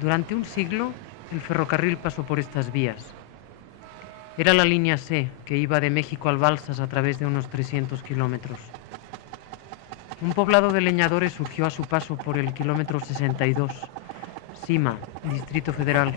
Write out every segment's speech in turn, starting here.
Durante un siglo, el ferrocarril pasó por estas vías. Era la línea C, que iba de México al Balsas a través de unos 300 kilómetros. Un poblado de leñadores surgió a su paso por el kilómetro 62, Sima, Distrito Federal.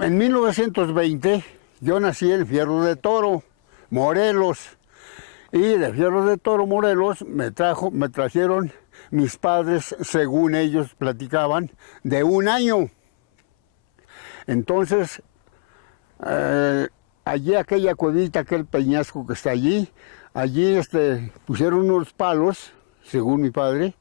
En 1920 yo nací en Fierro de Toro, Morelos, y de Fierro de Toro, Morelos, me trajeron mis padres, según ellos platicaban, de 1 año. Entonces, allí aquella cuevita, aquel peñasco que está allí pusieron unos palos, según mi padre,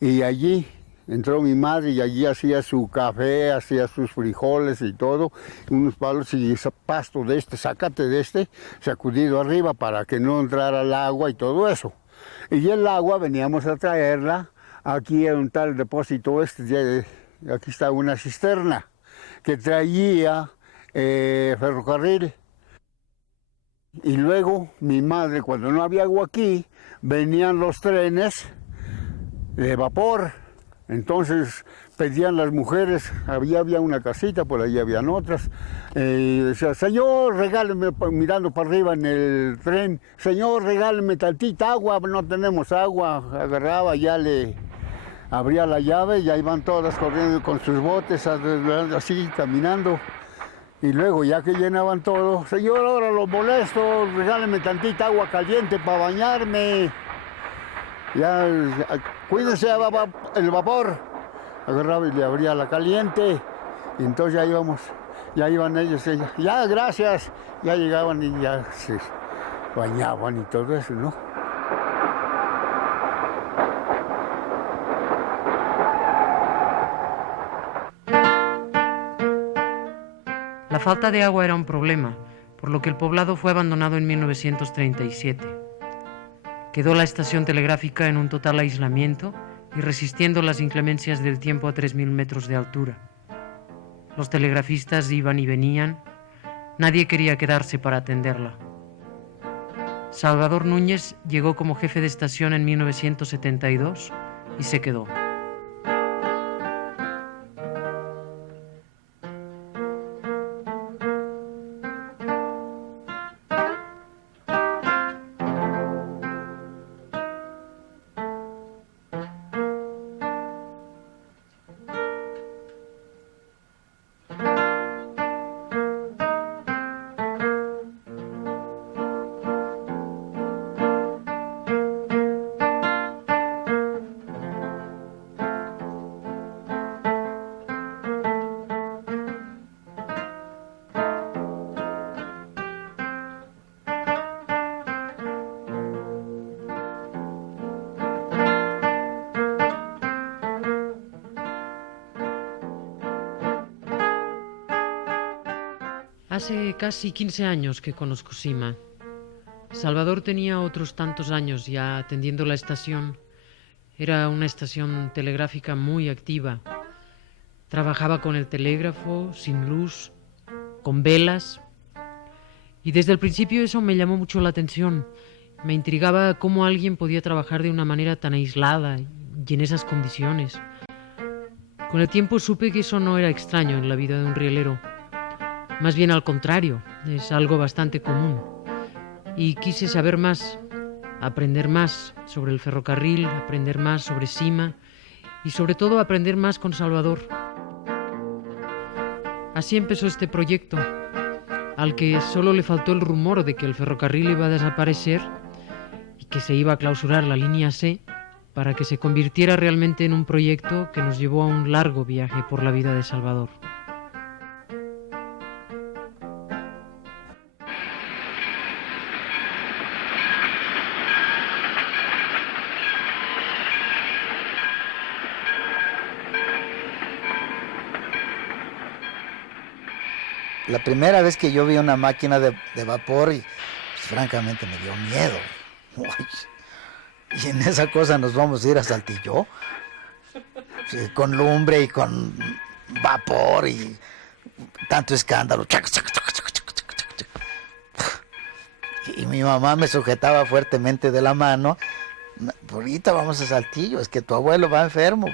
y allí entró mi madre y allí hacía su café, hacía sus frijoles y todo, unos palos y ese pasto de zacate de sacudido arriba para que no entrara el agua y todo eso. Y el agua veníamos a traerla aquí en un tal depósito aquí está una cisterna que traía ferrocarril. Y luego mi madre, cuando no había agua aquí, venían los trenes de vapor. Entonces pedían las mujeres, había una casita, por ahí habían otras, y decía, señor, regáleme, mirando para arriba en el tren, señor, regáleme tantita agua, no tenemos agua. Agarraba, ya le abría la llave, ya iban todas corriendo con sus botes, así caminando. Y luego, ya que llenaban todo, señor, ahora lo molesto, regáleme tantita agua caliente para bañarme. Ya, cuídense el vapor. Agarraba y le abría la caliente. Y entonces ya iban ellos, ya, gracias. Ya llegaban y ya se bañaban y todo eso, ¿no? La falta de agua era un problema, por lo que el poblado fue abandonado en 1937. Quedó la estación telegráfica en un total aislamiento y resistiendo las inclemencias del tiempo a 3.000 metros de altura. Los telegrafistas iban y venían, nadie quería quedarse para atenderla. Salvador Núñez llegó como jefe de estación en 1972 y se quedó. Hace casi 15 años que conozco Sima. Salvador tenía otros tantos años ya atendiendo la estación. Era una estación telegráfica muy activa. Trabajaba con el telégrafo, sin luz, con velas. Y desde el principio eso me llamó mucho la atención. Me intrigaba cómo alguien podía trabajar de una manera tan aislada y en esas condiciones. Con el tiempo supe que eso no era extraño en la vida de un rielero. Más bien al contrario, es algo bastante común. Y quise saber más, aprender más sobre el ferrocarril, aprender más sobre Sima y sobre todo aprender más con Salvador. Así empezó este proyecto, al que solo le faltó el rumor de que el ferrocarril iba a desaparecer y que se iba a clausurar la línea C para que se convirtiera realmente en un proyecto que nos llevó a un largo viaje por la vida de Salvador. La primera vez que yo vi una máquina de vapor, y pues, francamente me dio miedo. Y en esa cosa nos vamos a ir a Saltillo, sí, con lumbre y con vapor y tanto escándalo. Y mi mamá me sujetaba fuertemente de la mano. Ahorita vamos a Saltillo, es que tu abuelo va enfermo.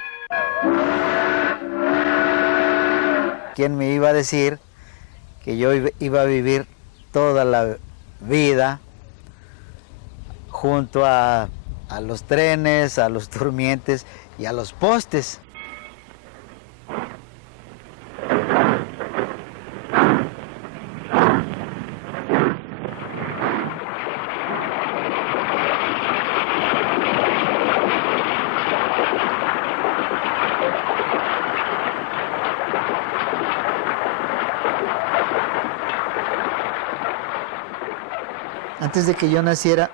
¿Quién me iba a decir que yo iba a vivir toda la vida junto a los trenes, a los durmientes y a los postes? Antes de que yo naciera,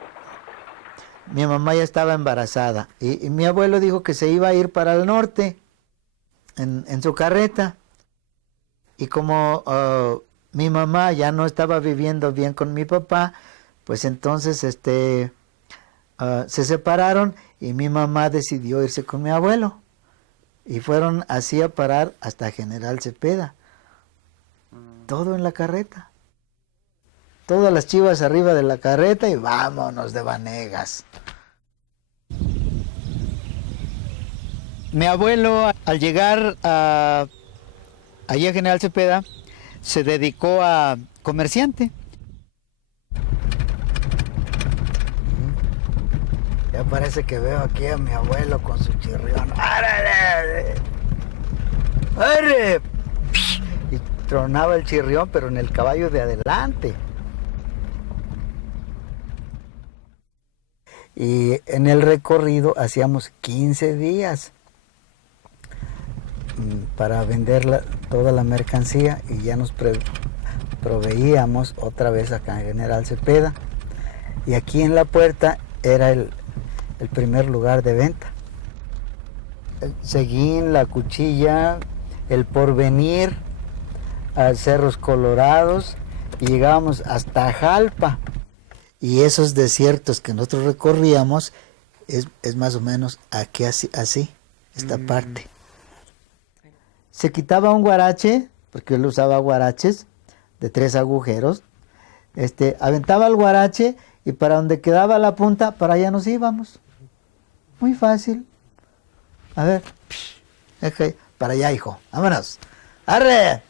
mi mamá ya estaba embarazada y mi abuelo dijo que se iba a ir para el norte en su carreta. Y como mi mamá ya no estaba viviendo bien con mi papá, pues entonces se separaron y mi mamá decidió irse con mi abuelo. Y fueron así a parar hasta General Cepeda. Todo en la carreta. Todas las chivas arriba de la carreta y vámonos de Vanegas. Mi abuelo, al llegar allí a General Cepeda, se dedicó a comerciante. Ya parece que veo aquí a mi abuelo con su chirrión. ¡Árale! ¡Arre! Y tronaba el chirrión, pero en el caballo de adelante. Y en el recorrido hacíamos 15 días para vender toda la mercancía y ya nos proveíamos otra vez acá en General Cepeda. Y aquí en la puerta era el primer lugar de venta. El Seguín, La Cuchilla, El Porvenir, a Cerros Colorados y llegábamos hasta Jalpa. Y esos desiertos que nosotros recorríamos es más o menos aquí así esta parte. Se quitaba un guarache, porque él usaba guaraches de 3 agujeros, aventaba el guarache y para donde quedaba la punta, para allá nos íbamos. Muy fácil. A ver, okay, para allá, hijo, vámonos. ¡Arre!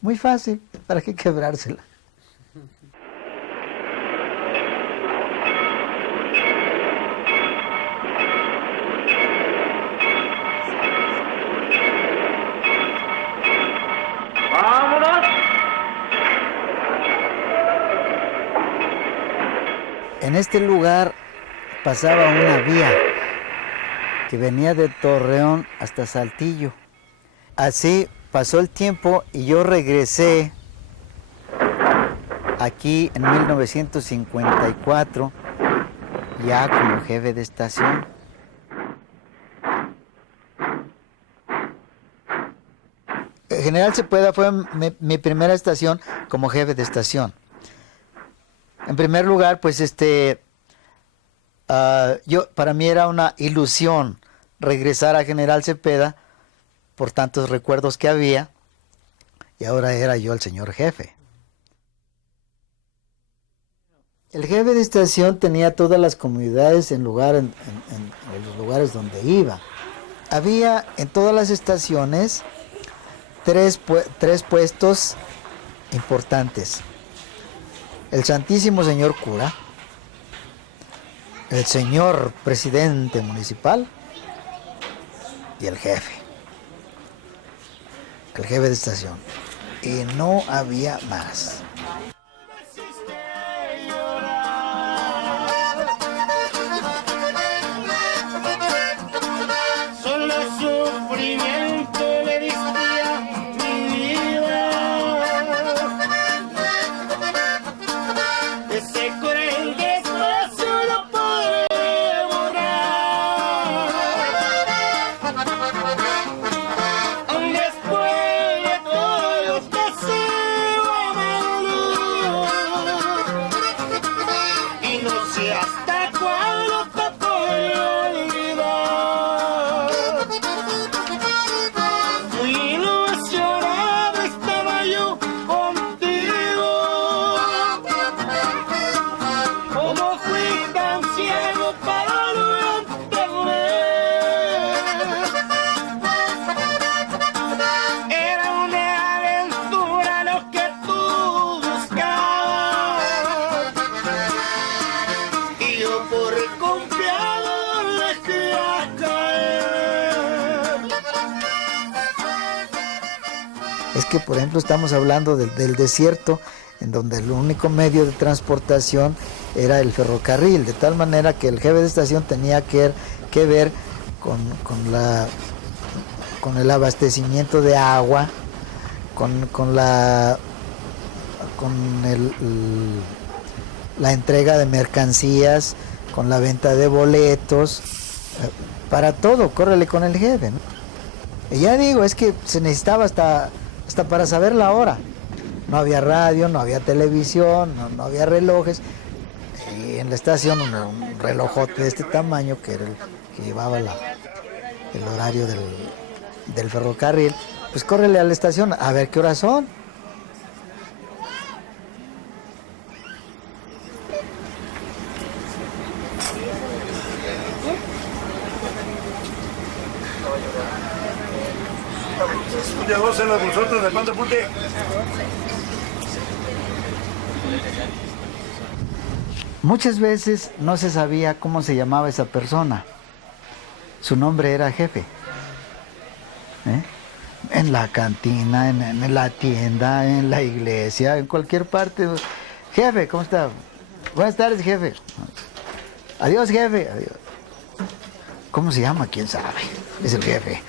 Muy fácil, ¿para qué quebrársela? En este lugar pasaba una vía que venía de Torreón hasta Saltillo. Así pasó el tiempo y yo regresé aquí en 1954 ya como jefe de estación. General Cepeda fue mi primera estación como jefe de estación. En primer lugar, pues para mí era una ilusión regresar a General Cepeda por tantos recuerdos que había, y ahora era yo el señor jefe. El jefe de estación tenía todas las comunidades en los lugares donde iba. Había en todas las estaciones tres puestos importantes. El Santísimo Señor Cura, el señor presidente municipal y el jefe de estación. Y no había más. es que, por ejemplo, estamos hablando del desierto, en donde el único medio de transportación era el ferrocarril, de tal manera que el jefe de estación tenía que ver con el abastecimiento de agua, con la entrega de mercancías, con la venta de boletos, para todo, córrele con el jefe, ¿no? Y ya digo, es que se necesitaba hasta para saber la hora. No había radio, no había televisión, no había relojes. Y en la estación un relojote de este tamaño, que era el que llevaba el horario del ferrocarril, pues córrele a la estación a ver qué horas son. De 12 los bolsotes de pan de pute. Muchas veces no se sabía cómo se llamaba esa persona. Su nombre era jefe. En la cantina, en la tienda, en la iglesia, en cualquier parte. Jefe, ¿cómo está? Buenas tardes, jefe. Adiós, jefe. Adiós. ¿Cómo se llama? ¿Quién sabe? Es el jefe.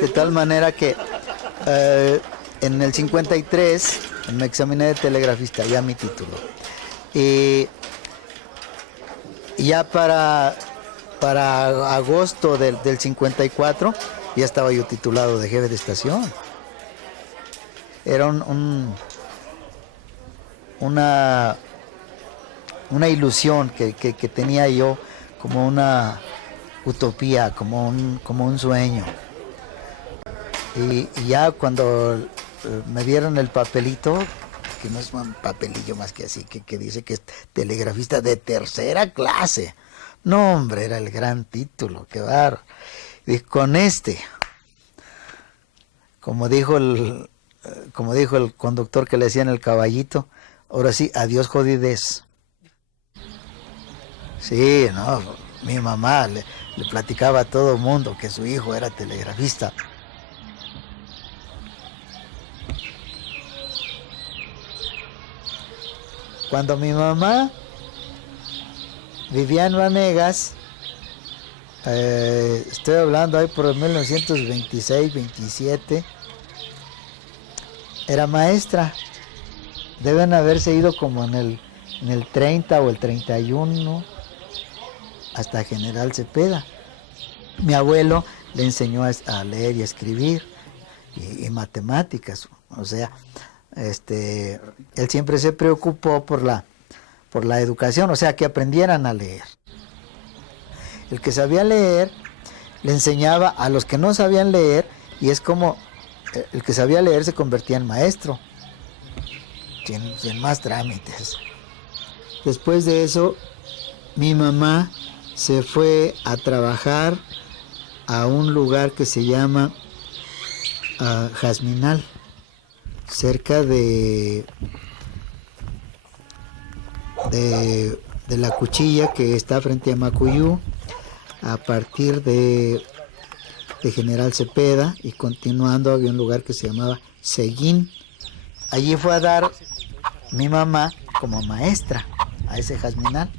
De tal manera que en el 53 me examiné de telegrafista, ya mi título. Y ya para agosto del 54 ya estaba yo titulado de jefe de estación. Era una ilusión que tenía yo, como una utopía, como un sueño. Y ya cuando me dieron el papelito, que no es un papelillo más que así, que dice que es telegrafista de tercera clase. No, hombre, era el gran título, qué bárbaro. Y con como dijo el conductor que le hacía en el caballito, ahora sí, adiós jodidez. Sí, no, mi mamá le platicaba a todo el mundo que su hijo era telegrafista. Cuando mi mamá vivía en Vanegas, estoy hablando ahí por el 1926, 27, era maestra. Deben haberse ido como en el 30 o el 31 hasta General Cepeda. Mi abuelo le enseñó a leer y a escribir y matemáticas, o sea, él siempre se preocupó por la educación, o sea, que aprendieran a leer. El que sabía leer le enseñaba a los que no sabían leer, y es como el que sabía leer se convertía en maestro, sin más trámites. Después de eso, mi mamá se fue a trabajar a un lugar que se llama Jazminal, cerca de la Cuchilla, que está frente a Macuyú, a partir de General Cepeda, y continuando había un lugar que se llamaba Seguín. Allí fue a dar mi mamá como maestra a ese Jazminal,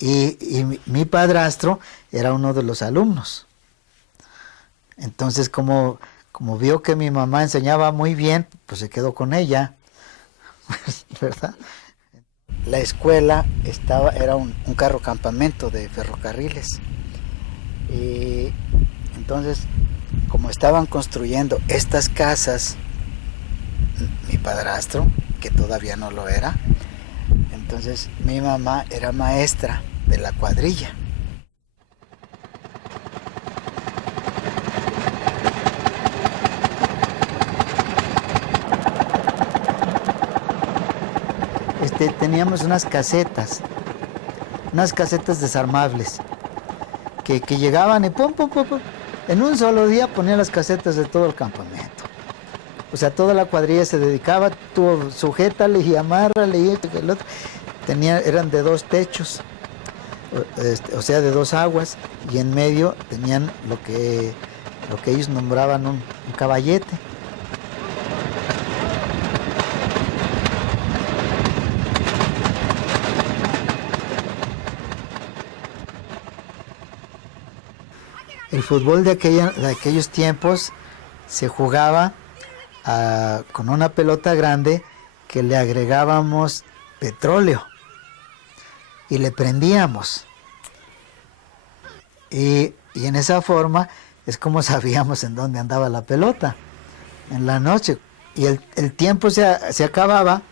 y mi padrastro era uno de los alumnos. Entonces, como vio que mi mamá enseñaba muy bien, pues se quedó con ella, ¿verdad? La escuela era un carro campamento de ferrocarriles. Y entonces, como estaban construyendo estas casas, mi padrastro, que todavía no lo era, entonces mi mamá era maestra de la cuadrilla. Teníamos unas casetas desarmables que llegaban y pum, en un solo día ponían las casetas de todo el campamento. O sea, toda la cuadrilla se dedicaba, tú sujétale y amárrale y el otro. Eran de 2 techos, o sea, de 2 aguas, y en medio tenían lo que ellos nombraban un caballete. El fútbol de aquellos tiempos se jugaba con una pelota grande que le agregábamos petróleo y le prendíamos. Y en esa forma es como sabíamos en dónde andaba la pelota, en la noche. Y el tiempo se acababa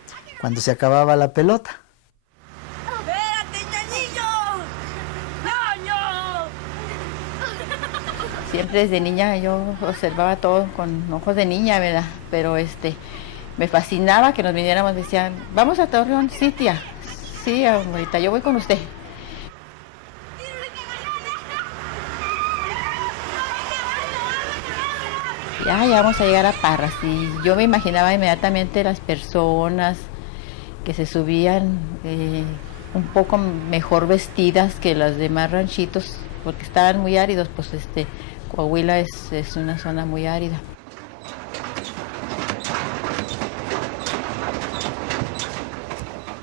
cuando se acababa la pelota. Siempre desde niña yo observaba todo con ojos de niña, ¿verdad? Pero me fascinaba que nos viniéramos, decían, vamos a Torreón, sí, tía. Sí, ahorita yo voy con usted. Ya vamos a llegar a Parras y yo me imaginaba inmediatamente las personas que se subían un poco mejor vestidas que las demás ranchitos, porque estaban muy áridos, pues Coahuila es una zona muy árida.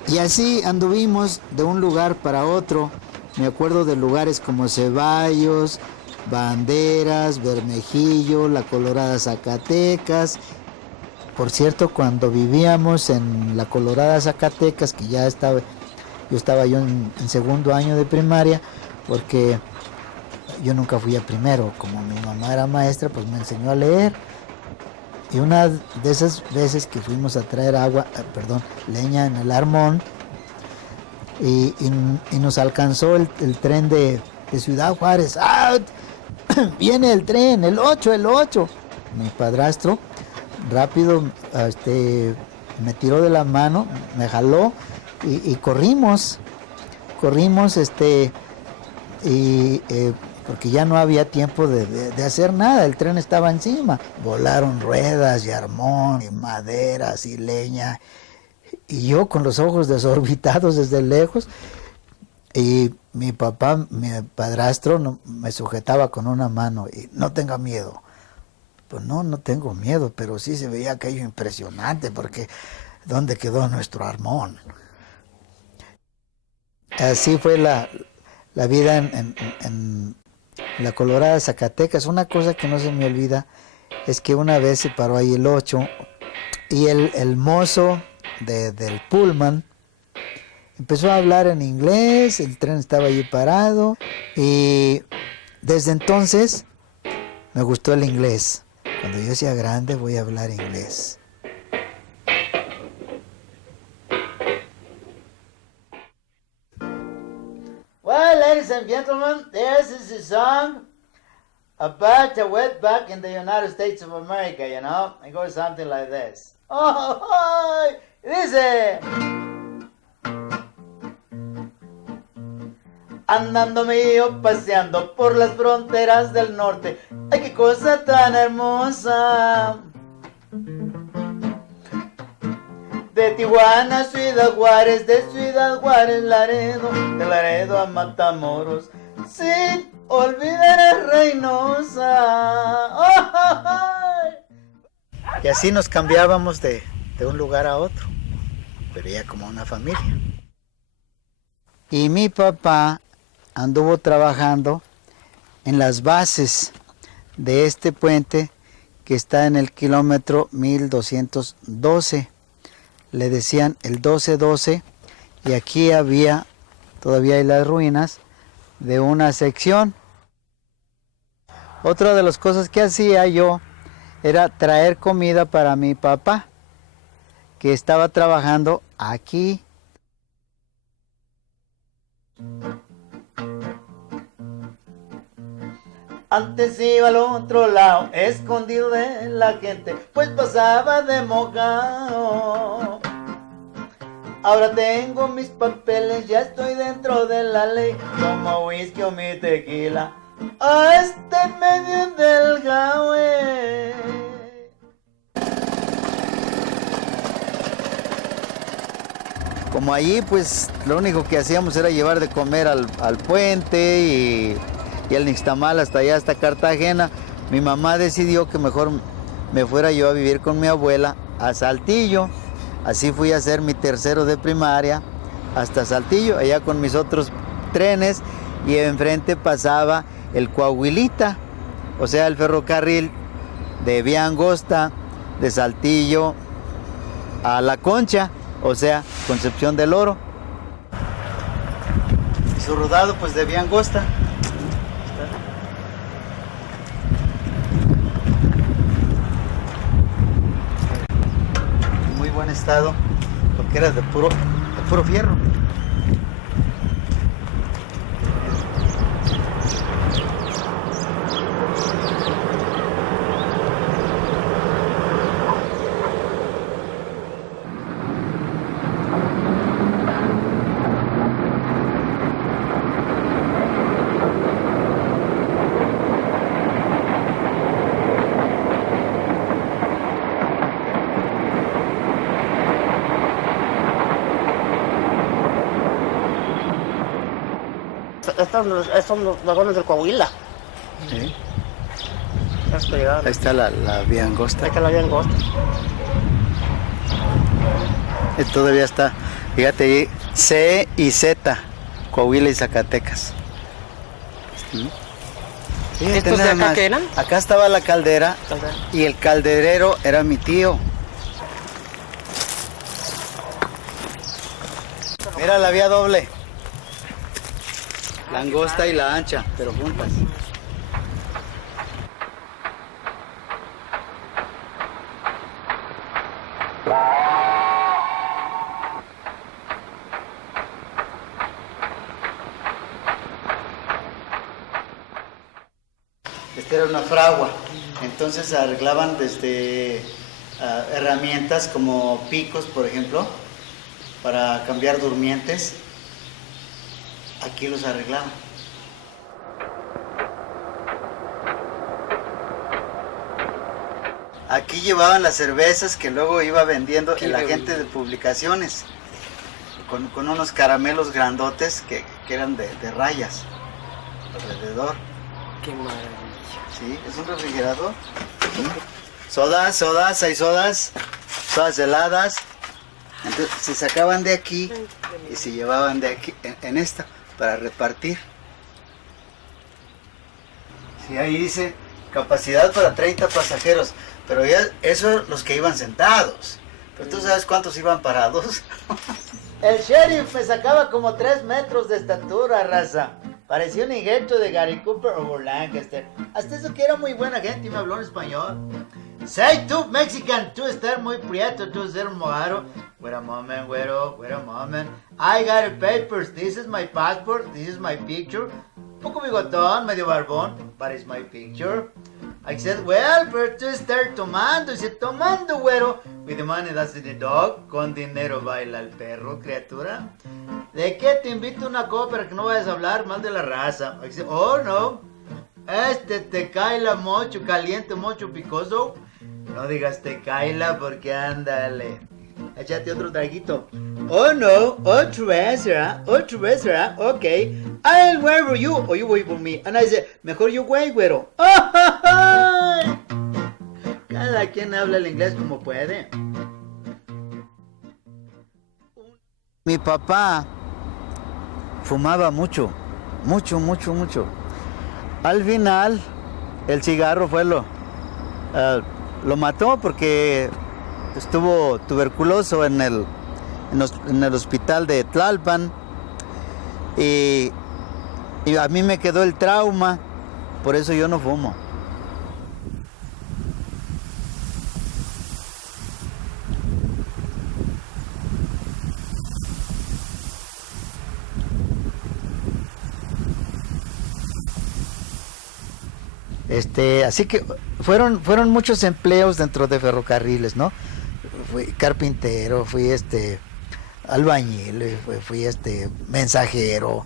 Y así anduvimos de un lugar para otro. Me acuerdo de lugares como Ceballos, Banderas, Bermejillo, La Colorada Zacatecas. Por cierto, cuando vivíamos en La Colorada Zacatecas, que yo estaba en segundo año de primaria, porque yo nunca fui a primero. Como mi mamá era maestra, pues me enseñó a leer. Y una de esas veces que fuimos a traer leña en el Armón, y nos alcanzó el tren de Ciudad Juárez. ¡Ah! Viene el tren, el 8. Mi padrastro rápido me tiró de la mano, me jaló y corrimos, porque ya no había tiempo de hacer nada, el tren estaba encima. Volaron ruedas y armón y maderas y leña, y yo con los ojos desorbitados desde lejos, y mi padrastro me sujetaba con una mano y no tenga miedo. Pues no tengo miedo, pero sí se veía aquello impresionante, porque ¿dónde quedó nuestro Armón? Así fue la vida en La Colorada Zacatecas. Una cosa que no se me olvida es que una vez se paró ahí el 8 y el mozo del Pullman empezó a hablar en inglés, el tren estaba allí parado y desde entonces me gustó el inglés. Cuando yo sea grande voy a hablar inglés. Well, ladies and gentlemen, this is a song about a wetback in the United States of America, you know. It goes something like this. Oh, dice... Andando mío, paseando por las fronteras del norte. ¡Ay, qué cosa tan hermosa! De Tijuana a Ciudad Juárez, de Ciudad Juárez, Laredo, de Laredo a Matamoros, sin olvidar a Reynosa. ¡Oh! Y así nos cambiábamos de un lugar a otro, pero ya como una familia. Y mi papá anduvo trabajando en las bases de este puente que está en el kilómetro 1212. Le decían el 1212 y aquí todavía hay las ruinas de una sección. Otra de las cosas que hacía yo era traer comida para mi papá, que estaba trabajando aquí. Antes iba al otro lado, escondido de la gente, pues pasaba de mojado. Ahora tengo mis papeles, ya estoy dentro de la ley, como whisky o mi tequila, a medio del Gaue. Como allí, pues lo único que hacíamos era llevar de comer al puente y el nixtamal hasta allá, hasta Cartagena. Mi mamá decidió que mejor me fuera yo a vivir con mi abuela a Saltillo. Así fui a hacer mi tercero de primaria hasta Saltillo, allá con mis otros trenes, y enfrente pasaba el Coahuilita, o sea, el ferrocarril de vía angosta de Saltillo a La Concha, o sea, Concepción del Oro. Su rodado pues de vía angosta. En muy buen estado, porque era de puro fierro. Estos son los vagones del Coahuila. Sí. Estos que llegaron. Ahí está la vía angosta. Ahí está la vía angosta. Todavía está, fíjate ahí, C y Z, Coahuila y Zacatecas. ¿Sí? Fíjate ¿Estos de nada acá más. qué eran? Acá estaba la caldera Caldera. y el calderero era mi tío. Mira la vía doble. La angosta y la ancha, pero juntas. Esta era una fragua, entonces arreglaban desde herramientas como picos, por ejemplo, para cambiar durmientes. Aquí los arreglaban. Aquí llevaban las cervezas que luego iba vendiendo el agente de publicaciones, con unos caramelos grandotes que eran de rayas alrededor. Qué maravilla. Sí, es un refrigerador. Sodas, hay sodas heladas. Entonces se sacaban de aquí y se llevaban de aquí en esta para repartir. Sí, ahí dice capacidad para 30 pasajeros, pero ya eso los que iban sentados. Pero tú sabes cuántos iban parados. El sheriff me sacaba como 3 metros de estatura, raza. Parecía un higueto de Gary Cooper o Lancaster. Hasta eso que era muy buena gente y me habló en español. Say tú, Mexican, tú estar muy prieto, tú ser mojaro. Wait a moment, güero, wait a moment. I got the papers, this is my passport, this is my picture. Poco bigotón, medio barbón, but it's my picture. I said, well, but tú estar tomando. Dice, tomando, güero. With the money that's in the dog. Con dinero baila el perro, criatura. ¿De qué te invito a una copa para que no vayas a hablar mal de la raza? I said, oh, no. Te caila mucho caliente, mucho picoso. No digas te caila porque ándale. Échate otro traguito. Oh, no. Otra vez, ¿verdad? Otra vez, ¿verdad? Ok. I'll wait for you or you wait for me. And I said, mejor you wait, güero. Cada quien habla el inglés como puede. Mi papá fumaba mucho. Al final, el cigarro fue lo mató porque estuvo tuberculoso en el hospital de Tlalpan y a mí me quedó el trauma, por eso yo no fumo. Así que fueron muchos empleos dentro de ferrocarriles, ¿no? Fui carpintero, fui albañil, fui mensajero.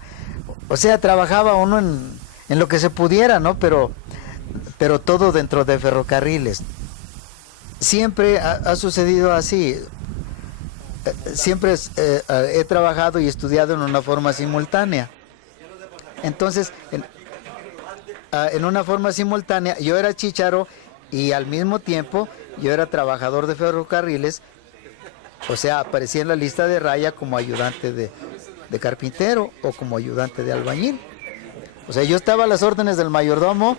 O sea, trabajaba uno en lo que se pudiera, ¿no? Pero todo dentro de ferrocarriles. Siempre ha sucedido así. Siempre he trabajado y estudiado en una forma simultánea. Entonces, en una forma simultánea, yo era chícharo Y al mismo tiempo yo era trabajador de ferrocarriles, o sea, aparecía en la lista de raya como ayudante de carpintero o como ayudante de albañil. O sea, yo estaba a las órdenes del mayordomo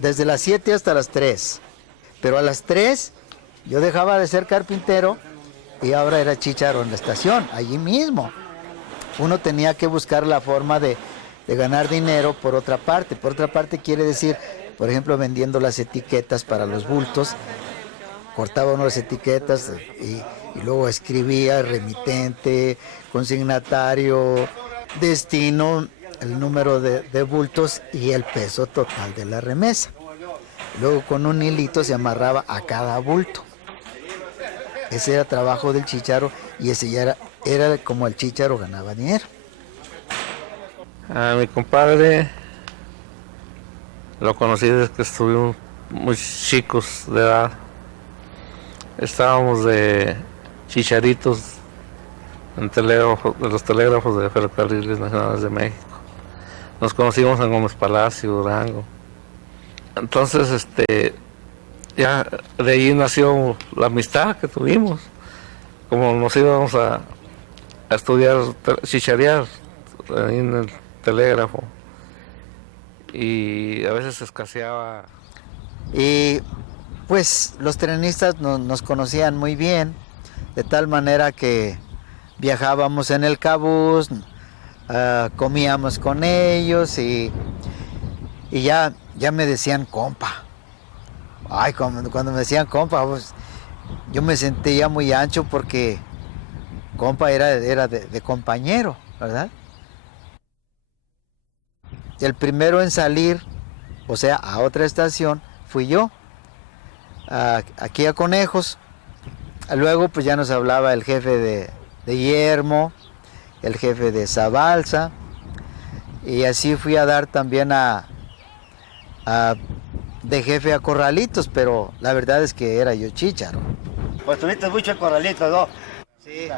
desde las 7 hasta las 3. Pero a las 3 yo dejaba de ser carpintero y ahora era chícharo en la estación, allí mismo. Uno tenía que buscar la forma de ganar dinero por otra parte. Por otra parte quiere decir, por ejemplo, vendiendo las etiquetas para los bultos. Cortaba uno las etiquetas y luego escribía remitente, consignatario, destino, el número de bultos y el peso total de la remesa. Luego con un hilito se amarraba a cada bulto. Ese era trabajo del chícharo y ese ya era como el chícharo ganaba dinero. A mi compadre lo conocí desde que estuvimos muy chicos de edad. Estábamos de chicharitos de los telégrafos de Ferrocarriles Nacionales de México. Nos conocimos en Gómez Palacio, Durango. Entonces, ya de ahí nació la amistad que tuvimos. Como nos íbamos a estudiar, chicharear ahí en el telégrafo. Y a veces escaseaba. Y pues los trenistas nos conocían muy bien, de tal manera que viajábamos en el cabús, comíamos con ellos y ya me decían compa. Ay, cuando me decían compa, pues, yo me sentía muy ancho porque compa era de compañero, ¿verdad? El primero en salir, o sea, a otra estación, fui yo, aquí a Conejos. Luego pues ya nos hablaba el jefe de Yermo, el jefe de Zabalza, y así fui a dar también de jefe a Corralitos, pero la verdad es que era yo chícharo. Pues tuviste mucho en Corralitos, ¿no? Sí,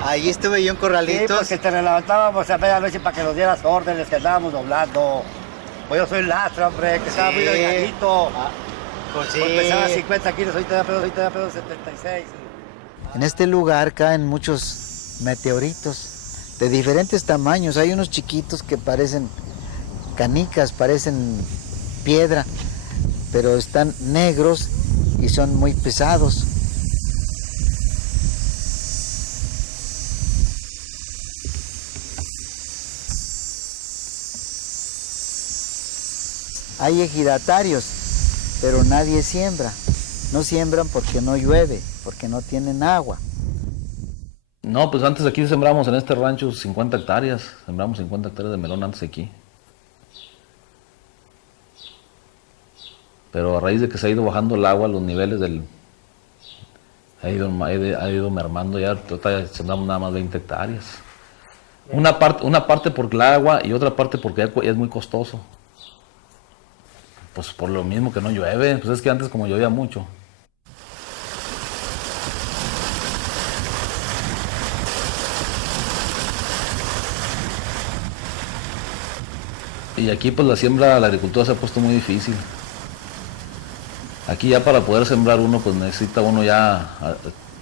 ahí estuve yo en Corralitos. Sí, porque te levantábamos a medianoche para que nos dieras órdenes, que andábamos doblando. Pues yo soy lastra, hombre, que estaba muy delgadito. Pues sí. Pues pesaba 50 kilos, ahorita ya pedo 76. En este lugar caen muchos meteoritos de diferentes tamaños. Hay unos chiquitos que parecen canicas, parecen piedra, pero están negros y son muy pesados. Hay ejidatarios, pero nadie siembra. No siembran porque no llueve, porque no tienen agua. No, pues antes aquí sembramos en este rancho 50 hectáreas. Sembramos 50 hectáreas de melón antes aquí. Pero a raíz de que se ha ido bajando el agua, los niveles ha ido mermando, ya sembramos nada más 20 hectáreas. Una parte por el agua y otra parte porque es muy costoso. Pues por lo mismo que no llueve, pues es que antes como llovía mucho. Y aquí pues la siembra, la agricultura se ha puesto muy difícil. Aquí ya para poder sembrar uno, pues necesita uno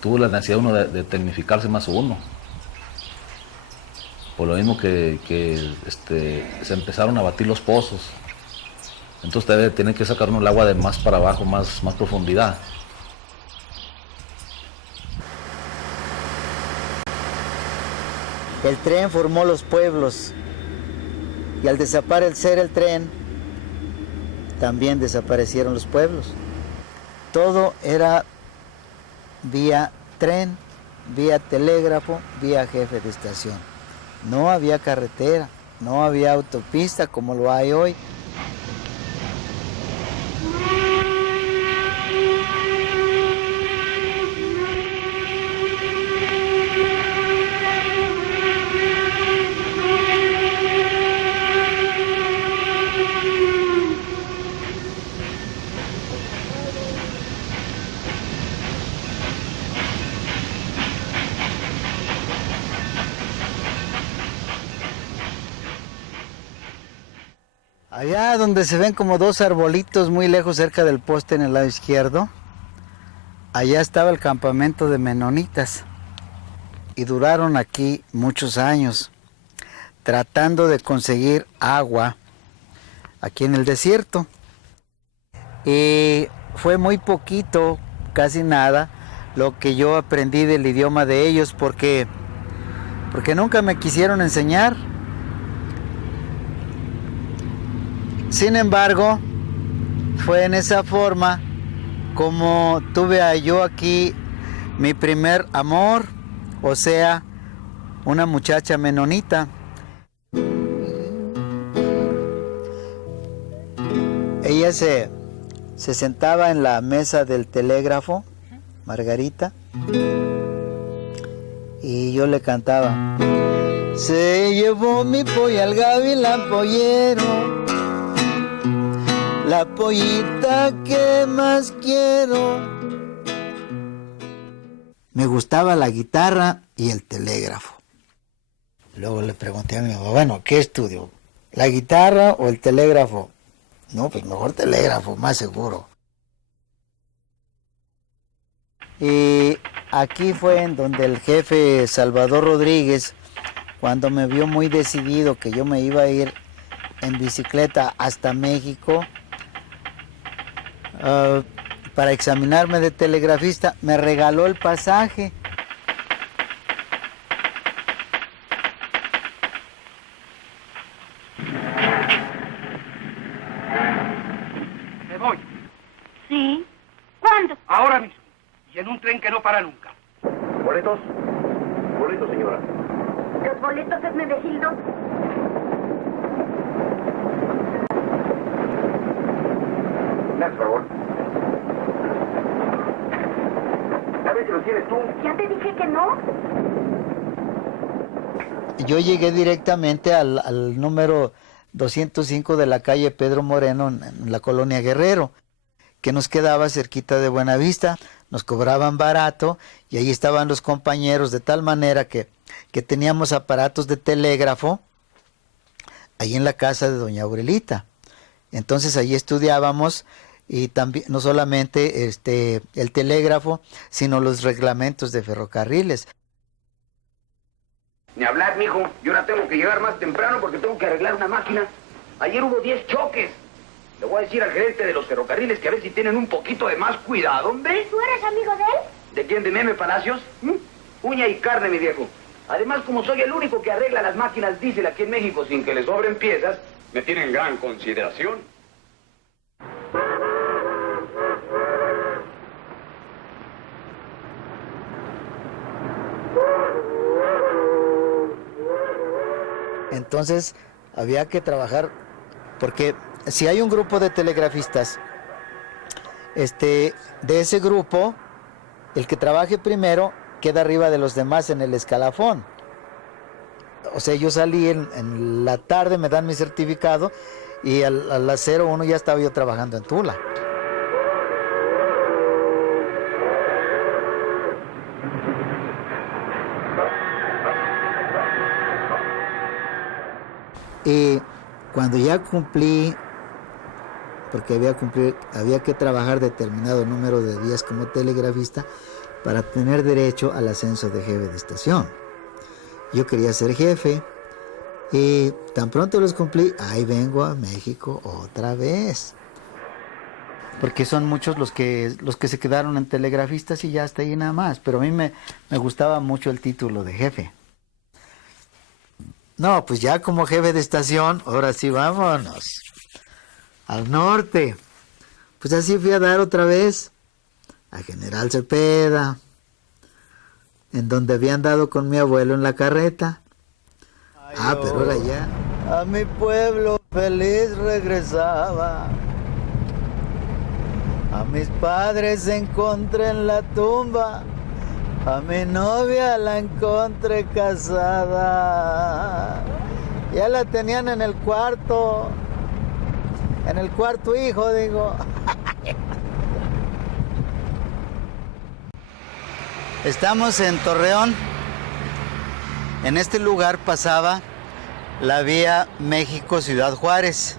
tuvo la necesidad uno de tecnificarse más uno. Por lo mismo que se empezaron a batir los pozos. Entonces tiene que sacar uno el agua de más para abajo, más profundidad. El tren formó los pueblos y al desaparecer el tren, también desaparecieron los pueblos. Todo era vía tren, vía telégrafo, vía jefe de estación. No había carretera, no había autopista como lo hay hoy. Allá donde se ven como dos arbolitos muy lejos cerca del poste en el lado izquierdo, allá estaba el campamento de menonitas y duraron aquí muchos años tratando de conseguir agua aquí en el desierto. Y fue muy poquito, casi nada, lo que yo aprendí del idioma de ellos porque nunca me quisieron enseñar. Sin embargo, fue en esa forma como tuve yo aquí mi primer amor, o sea, una muchacha menonita. Ella se sentaba en la mesa del telégrafo, Margarita, y yo le cantaba. Se llevó mi polla al gavilán pollero, la pollita que más quiero. Me gustaba la guitarra y el telégrafo. Luego le pregunté a mi mamá, bueno, ¿qué estudio? ¿La guitarra o el telégrafo? No, pues mejor telégrafo, más seguro. Y aquí fue en donde el jefe Salvador Rodríguez, cuando me vio muy decidido que yo me iba a ir en bicicleta hasta México, para examinarme de telegrafista, me regaló el pasaje. ¿Me voy? Sí. ¿Cuándo? Ahora mismo. Y en un tren que no para nunca. ¿Boletos? Boletos, señora. ¿Los boletos, Hermenegildo? Me hace favor. A ver si los tienes tú. Ya te dije que no. Yo llegué directamente al número 205 de la calle Pedro Moreno, en la colonia Guerrero, que nos quedaba cerquita de Buenavista. Nos cobraban barato y ahí estaban los compañeros, de tal manera que teníamos aparatos de telégrafo ahí en la casa de doña Aurelita. Entonces ahí estudiábamos, y también no solamente el telégrafo, sino los reglamentos de ferrocarriles. Ni hablar, mijo. Yo ahora tengo que llegar más temprano porque tengo que arreglar una máquina. Ayer hubo 10 choques. Le voy a decir al gerente de los ferrocarriles que a ver si tienen un poquito de más cuidado, hombre. ¿Tú eres amigo de él? ¿De quién? ¿De Meme Palacios? Uña y carne, mi viejo. Además, como soy el único que arregla las máquinas diésel aquí en México sin que le sobren piezas, me tienen gran consideración. Entonces había que trabajar, porque si hay un grupo de telegrafistas, de ese grupo, el que trabaje primero queda arriba de los demás en el escalafón. O sea, yo salí en la tarde, me dan mi certificado, y a las 01 ya estaba yo trabajando en Tula. Y cuando ya cumplí, porque había que trabajar determinado número de días como telegrafista para tener derecho al ascenso de jefe de estación. Yo quería ser jefe y tan pronto los cumplí, ahí vengo a México otra vez. Porque son muchos los que se quedaron en telegrafistas y ya hasta ahí nada más. Pero a mí me gustaba mucho el título de jefe. No, pues ya como jefe de estación, ahora sí vámonos al norte. Pues así fui a dar otra vez a General Cepeda, en donde habían dado con mi abuelo en la carreta. Pero ahora ya. A mi pueblo feliz regresaba, a mis padres encontré en la tumba, a mi novia la encontré casada. Ya la tenían en el cuarto hijo, digo. Estamos en Torreón. En este lugar pasaba la vía México-Ciudad Juárez.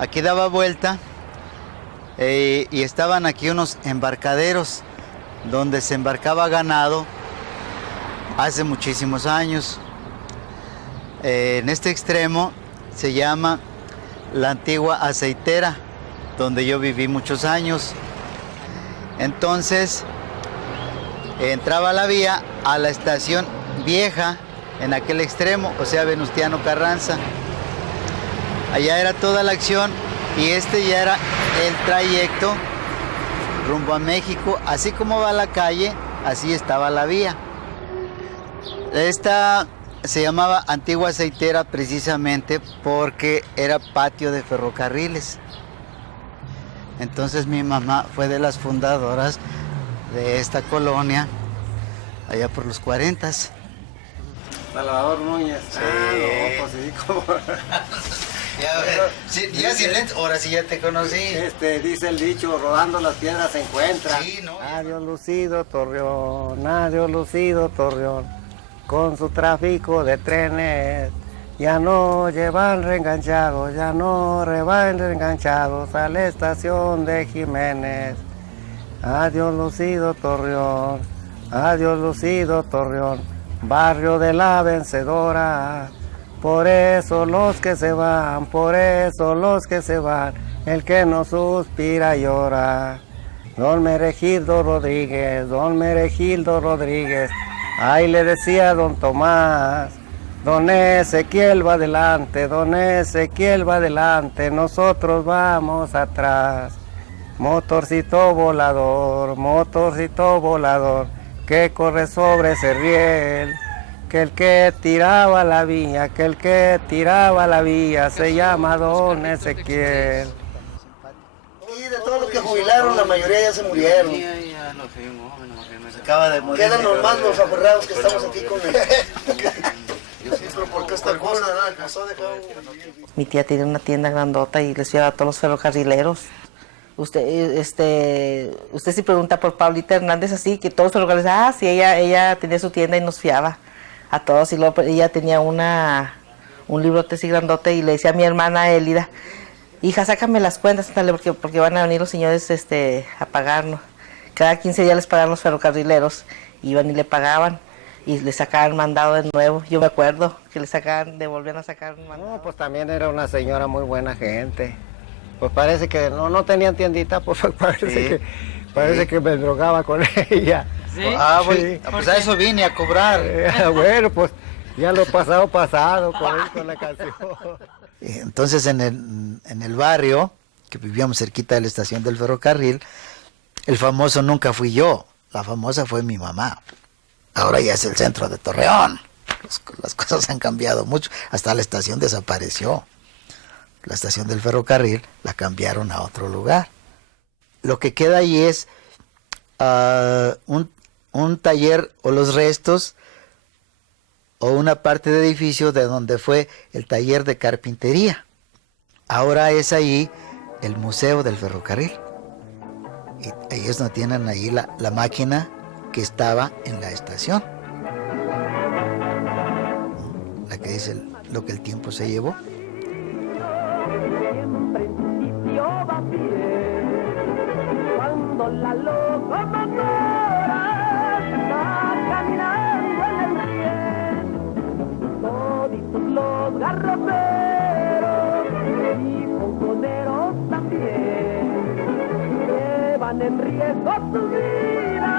aquí daba vuelta y estaban aquí unos embarcaderos donde se embarcaba ganado hace muchísimos años. En este extremo se llama la antigua aceitera, donde yo viví muchos años. Entonces, entraba la vía a la estación vieja en aquel extremo, o sea, Venustiano Carranza. Allá era toda la acción y este ya era el trayecto rumbo a México. Así como va la calle, así estaba la vía. Esta se llamaba Antigua Aceitera precisamente porque era patio de ferrocarriles. Entonces mi mamá fue de las fundadoras de esta colonia allá por los 40s. Salvador Núñez. Sí. No, pues sí, como... Ya sin lentes, ahora sí ya te conocí. Dice el dicho, rodando las piedras se encuentra. Sí, ¿no? Adiós lucido Torreón, adiós lucido Torreón, con su tráfico de trenes. Ya no llevan reenganchados, ya no van reenganchados a la estación de Jiménez. Adiós lucido Torreón, adiós lucido Torreón, barrio de la vencedora. Por eso los que se van, por eso los que se van, el que no suspira llora. Don Meregildo Rodríguez, don Meregildo Rodríguez, ahí le decía don Tomás, don Ezequiel va adelante, don Ezequiel va adelante, nosotros vamos atrás. Motorcito volador, que corre sobre ese riel, que el que tiraba la vía, que el que tiraba la vía se llama don Ezequiel. Y de todos los que jubilaron, la mayoría ya se murieron. Acaba de morir. Quedan nomás los aferrados que estamos aquí con él. Pero porque esta cosa nos ha dejado... Mi tía tiene una tienda grandota y les lleva a todos los ferrocarrileros. Usted sí pregunta por Paulita Hernández, así que todos los ferrocarrileros, sí, ella tenía su tienda y nos fiaba a todos. Y luego ella tenía un librote así grandote y le decía a mi hermana Elida, hija, sácame las cuentas, porque van a venir los señores a pagarnos. Cada 15 días les pagaban los ferrocarrileros, iban y le pagaban y le sacaban mandado de nuevo. Yo me acuerdo que volvían a sacar un mandado. No, pues también era una señora muy buena gente. Pues parece que no tenían tiendita, pues parece que me drogaba con ella. ¿Sí? Pues a eso vine a cobrar. Bueno, pues ya lo pasado, con la canción. Entonces en el barrio, que vivíamos cerquita de la estación del ferrocarril, el famoso nunca fui yo, la famosa fue mi mamá. Ahora ya es el centro de Torreón. Las cosas han cambiado mucho, hasta la estación desapareció. La estación del ferrocarril la cambiaron a otro lugar. Lo que queda ahí es un taller o los restos o una parte de edificio de donde fue el taller de carpintería. Ahora es ahí el museo del ferrocarril. Y ellos no tienen ahí la máquina que estaba en la estación. La que dice lo que el tiempo se llevó. Cuando la locomotora va caminando en el riel, toditos los garroteros y fongoneros también llevan en riesgo su vida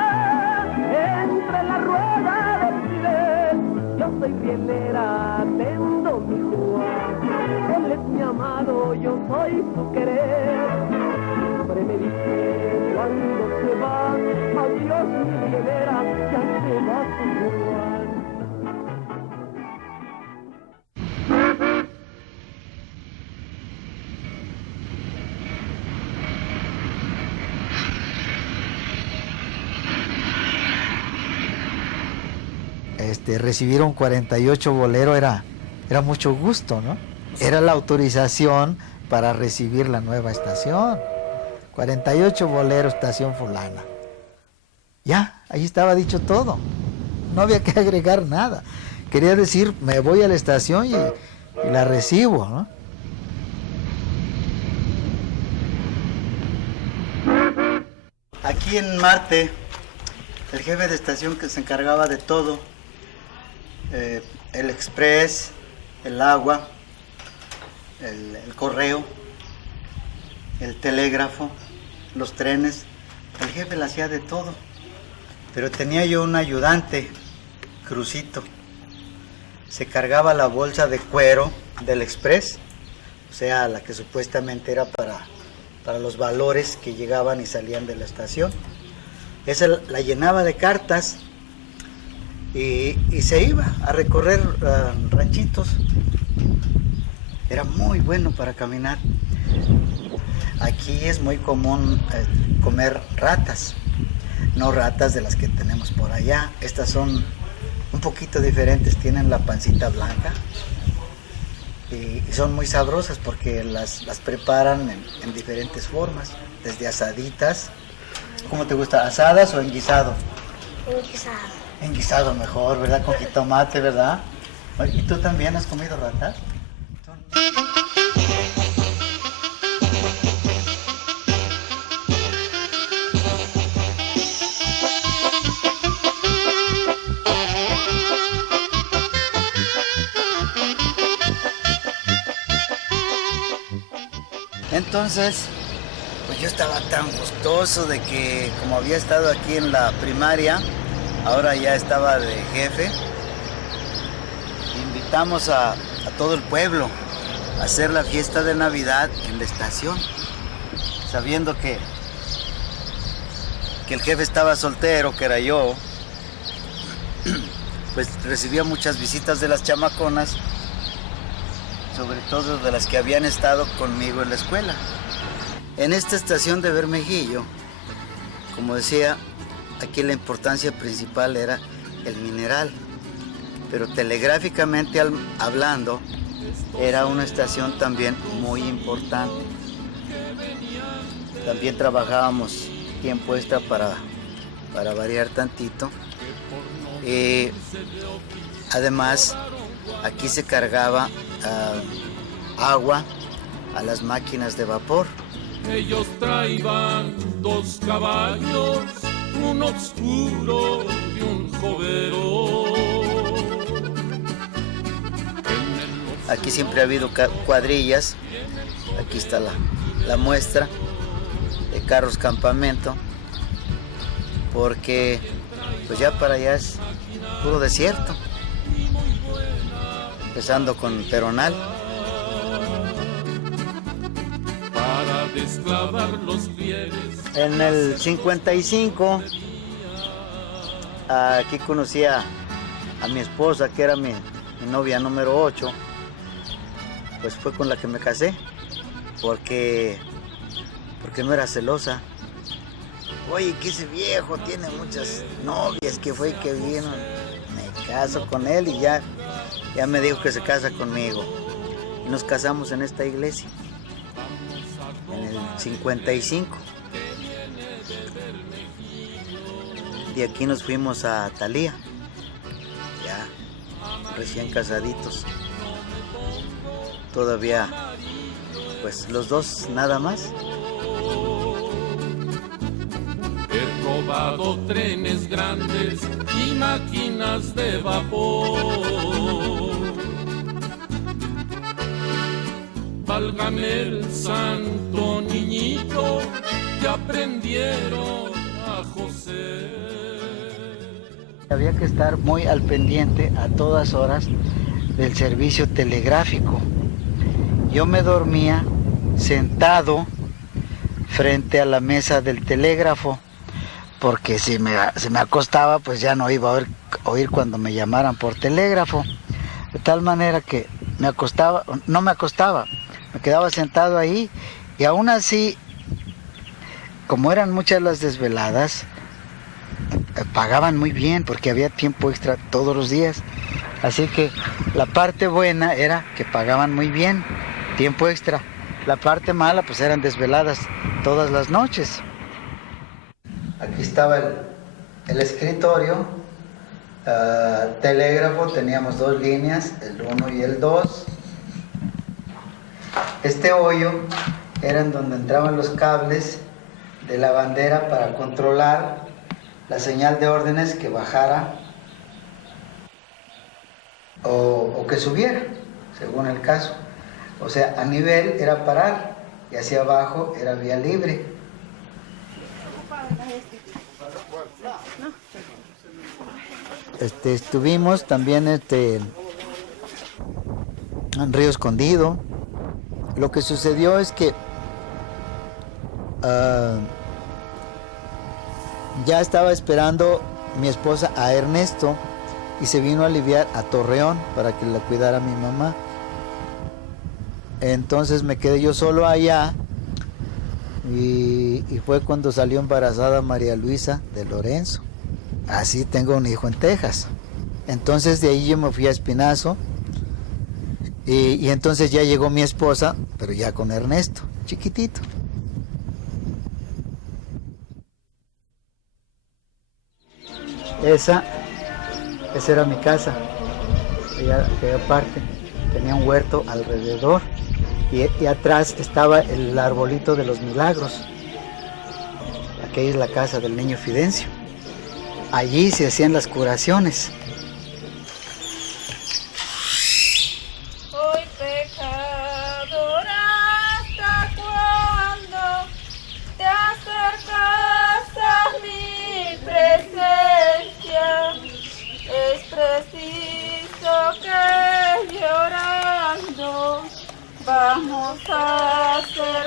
entre la rueda del tren. Yo soy rielera, atendo mi Juan, él es mi amado, yo soy su querer. Siempre me dice cuando se va, adiós mi rielera, ya se va su Juan. Recibir un 48 bolero era mucho gusto, ¿no? Era la autorización para recibir la nueva estación. 48 bolero, estación fulana. Ya, ahí estaba dicho todo. No había que agregar nada. Quería decir, me voy a la estación y la recibo, ¿no? Aquí en Marte, el jefe de estación que se encargaba de todo, el express, el agua, el correo, el telégrafo, los trenes, el jefe le hacía de todo. Pero tenía yo un ayudante, Crucito. Se cargaba la bolsa de cuero del express, o sea, la que supuestamente era para los valores que llegaban y salían de la estación. Esa la llenaba de cartas y se iba a recorrer ranchitos. Era muy bueno para caminar. Aquí es muy común comer ratas, no ratas de las que tenemos por allá. Estas son un poquito diferentes, tienen la pancita blanca y son muy sabrosas porque las preparan en diferentes formas, desde asaditas. ¿Cómo te gusta? ¿Asadas o en guisado? En guisado. En guisado mejor, ¿verdad? Con jitomate, ¿verdad? ¿Y tú también has comido ratas? Entonces, pues yo estaba tan gustoso de que, como había estado aquí en la primaria, ahora ya estaba de jefe. Invitamos a todo el pueblo a hacer la fiesta de Navidad en la estación, sabiendo que el jefe estaba soltero, que era yo. Pues recibía muchas visitas de las chamaconas, sobre todo de las que habían estado conmigo en la escuela. En esta estación de Bermejillo, como decía, aquí la importancia principal era el mineral, pero telegráficamente hablando, era una estación también muy importante. También trabajábamos tiempo extra para variar tantito. Además, aquí se cargaba agua a las máquinas de vapor. Ellos traían 2 caballos, un oscuro y un jovero. Aquí siempre ha habido cuadrillas. Aquí está la muestra de carros campamento, porque pues ya para allá es puro desierto, empezando con Peronal. Para desclavar los pliegues. En el 55, aquí conocí a mi esposa, que era mi novia número 8, pues fue con la que me casé, porque no era celosa. Oye, que ese viejo tiene muchas novias, que fue que vino, me caso con él y ya me dijo que se casa conmigo. Y nos casamos en esta iglesia, en el 55. De aquí nos fuimos a Talía, ya recién casaditos. Todavía, pues los dos nada más. He robado trenes grandes y máquinas de vapor. Válgame el santo niñito que aprendieron a José. Había que estar muy al pendiente a todas horas del servicio telegráfico. Yo me dormía sentado frente a la mesa del telégrafo, porque si me acostaba, pues ya no iba a oír cuando me llamaran por telégrafo. De tal manera que no me acostaba, me quedaba sentado ahí, y aún así, como eran muchas las desveladas, pagaban muy bien porque había tiempo extra todos los días. Así que la parte buena era que pagaban muy bien, tiempo extra. La parte mala pues eran desveladas todas las noches. Aquí estaba el escritorio, telégrafo, teníamos 2 líneas, el 1 y el 2. Este hoyo era en donde entraban los cables de la bandera para controlar la señal de órdenes que bajara o que subiera, según el caso. O sea, a nivel era parar y hacia abajo era vía libre. Estuvimos también en Río Escondido. Lo que sucedió es que ya estaba esperando mi esposa a Ernesto y se vino a aliviar a Torreón para que la cuidara mi mamá. Entonces me quedé yo solo allá y fue cuando salió embarazada María Luisa de Lorenzo. Así tengo un hijo en Texas. Entonces de ahí yo me fui a Espinazo y entonces ya llegó mi esposa, pero ya con Ernesto, chiquitito. Esa era mi casa, aquella parte, tenía un huerto alrededor y atrás estaba el arbolito de los milagros. Aquella es la casa del niño Fidencio. Allí se hacían las curaciones. Hoy pecador, ¿hasta cuándo te acercas a mi presencia? Es preciso que llorando vamos a hacer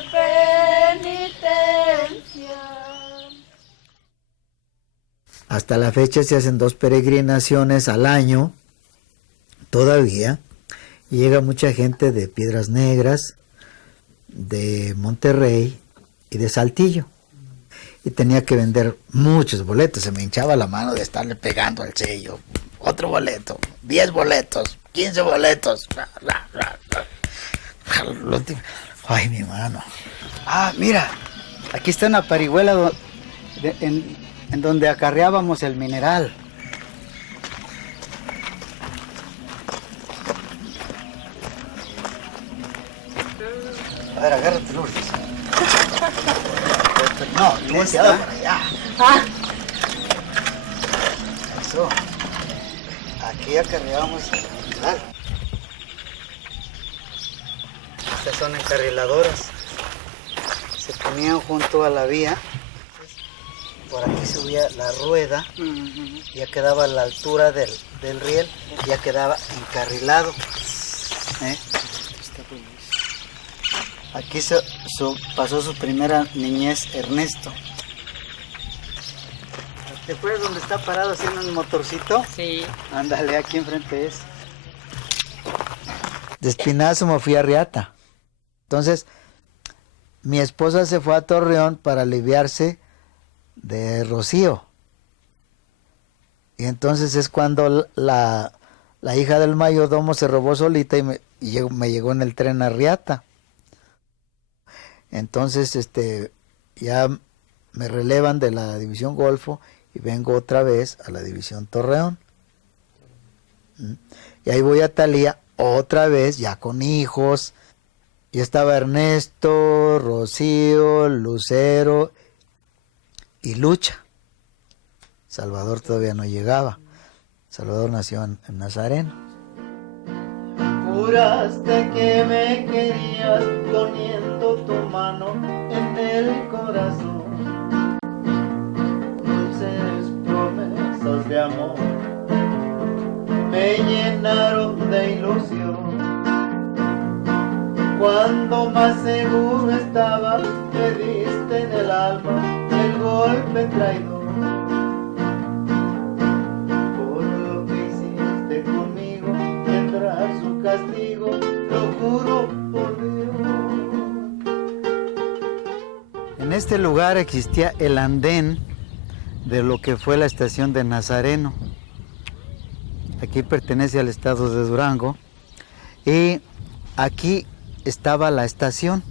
penitencia. Hasta la fecha se hacen 2 peregrinaciones al año, todavía, y llega mucha gente de Piedras Negras, de Monterrey y de Saltillo. Y tenía que vender muchos boletos, se me hinchaba la mano de estarle pegando al sello. Otro boleto, 10 boletos, 15 boletos. Ay, mi mano. Ah, mira, aquí está una parihuela en donde acarreábamos el mineral. A ver, agárrate, Lourdes. No, tú volteado para allá. Eso. Aquí acarreábamos el mineral. Estas son encarriladoras. Se ponían junto a la vía. Por aquí subía la rueda, ya quedaba a la altura del riel, ya quedaba encarrilado. Aquí pasó su primera niñez Ernesto. ¿Te acuerdas dónde está parado haciendo un motorcito? Sí. Ándale, aquí enfrente es. De Espinazo me fui a Riata. Entonces, mi esposa se fue a Torreón para aliviarse de Rocío. Y entonces es cuando la hija del mayordomo se robó solita y me llegó en el tren a Riata. Entonces ya me relevan de la división Golfo y vengo otra vez a la división Torreón. Y ahí voy a Thalía otra vez, ya con hijos. Ya estaba Ernesto, Rocío, Lucero y Lucha. Salvador todavía no llegaba. Salvador nació en Nazareno. Juraste que me querías poniendo tu mano en el corazón. Dulces promesas de amor me llenaron de ilusión. Cuando más seguro estaba, me diste en el alma el golpe traidor. Por lo que hiciste conmigo, tendrás su castigo, lo juro por Dios. En este lugar existía el andén de lo que fue la estación de Nazareno. Aquí pertenece al estado de Durango. Y aquí estaba la estación.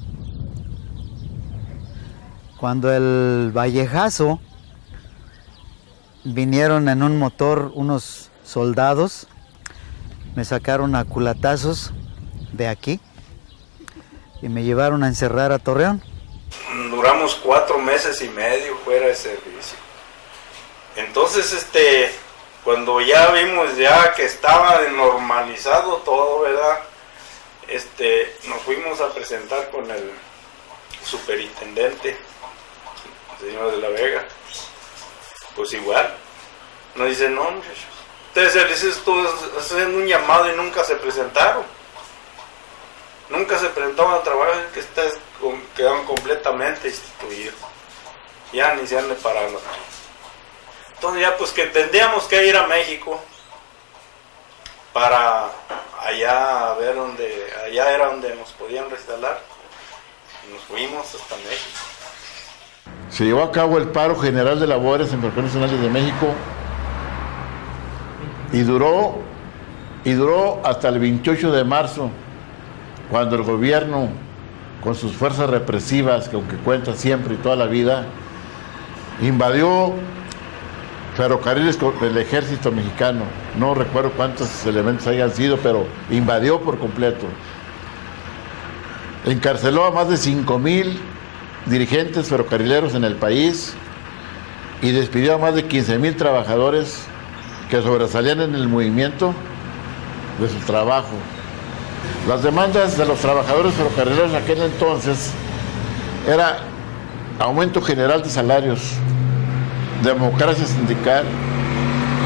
Cuando el Vallejazo vinieron en un motor unos soldados, me sacaron a culatazos de aquí y me llevaron a encerrar a Torreón. duramos 4 meses y medio fuera de servicio. Entonces, cuando ya vimos ya que estaba normalizado todo, ¿verdad? Nos fuimos a presentar con el superintendente, el señor de la Vega. Pues igual, nos dice, no, muchachos, ustedes les estuvo haciendo un llamado y nunca se presentaron. Nunca se presentaban a trabajar, que quedaron completamente instituidos. Ya ni se han de parar. Entonces ya pues que tendríamos que ir a México para allá a ver allá era donde nos podían reinstalar. Y nos fuimos hasta México. Se llevó a cabo el paro general de labores en Ferrocarriles Nacionales de México y duró hasta el 28 de marzo, cuando el gobierno, con sus fuerzas represivas, que aunque cuenta siempre y toda la vida, invadió ferrocarriles del ejército mexicano. No recuerdo cuántos elementos hayan sido, pero invadió por completo. Encarceló a más de 5,000 dirigentes ferrocarrileros en el país y despidió a más de 15,000 trabajadores que sobresalían en el movimiento de su trabajo. Las demandas de los trabajadores ferrocarrileros en aquel entonces era aumento general de salarios, democracia sindical,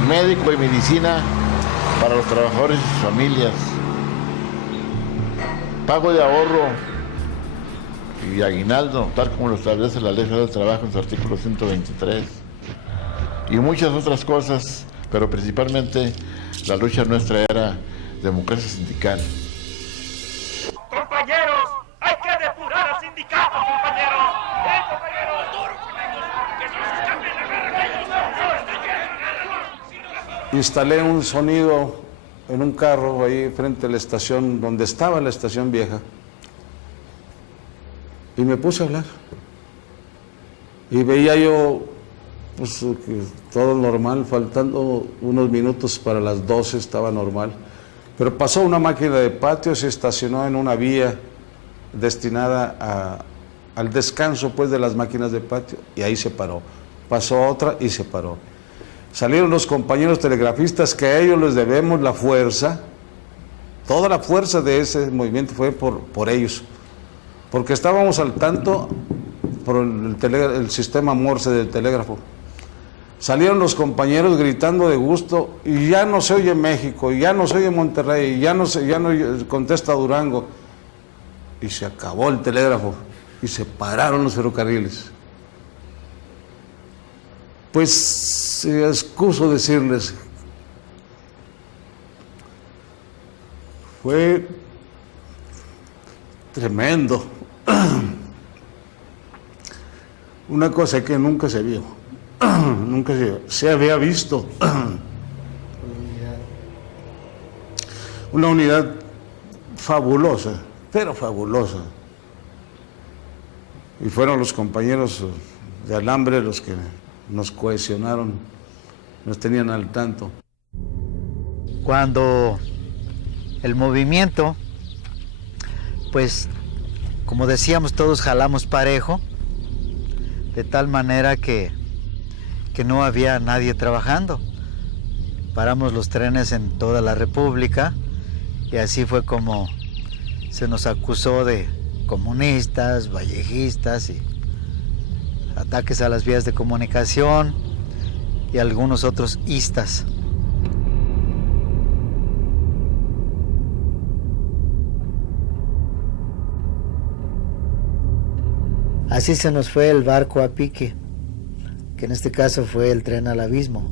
médico y medicina para los trabajadores y sus familias, pago de ahorro y aguinaldo, tal como lo establece la Ley Federal del Trabajo en su artículo 123, y muchas otras cosas, pero principalmente la lucha nuestra era democracia sindical. Compañeros, hay que depurar al sindicato, compañeros. Compañeros, duro con ellos, que no se escapen la guerra. Instalé un sonido en un carro ahí frente a la estación, donde estaba la estación vieja, y me puse a hablar. Y veía yo pues, que todo normal, faltando unos minutos para las 12 estaba normal. Pero pasó una máquina de patio, se estacionó en una vía destinada al descanso pues, de las máquinas de patio, y ahí se paró. Pasó otra y se paró. Salieron los compañeros telegrafistas, que a ellos les debemos la fuerza. Toda la fuerza de ese movimiento fue por ellos, porque estábamos al tanto por el sistema Morse del telégrafo. Salieron los compañeros gritando de gusto, y ya no se oye México, y ya no se oye Monterrey, y ya no contesta Durango. Y se acabó el telégrafo, y se pararon los ferrocarriles. Pues, excuso decirles, fue tremendo. Una cosa que nunca se vio. Nunca se había visto. Una unidad fabulosa, pero fabulosa. Y fueron los compañeros de alambre los que nos cohesionaron, nos tenían al tanto. Cuando el movimiento, pues, como decíamos, todos jalamos parejo, de tal manera que no había nadie trabajando. Paramos los trenes en toda la República, y así fue como se nos acusó de comunistas, vallejistas, y ataques a las vías de comunicación y algunos otros istas. Así se nos fue el barco a pique, que en este caso fue el tren al abismo.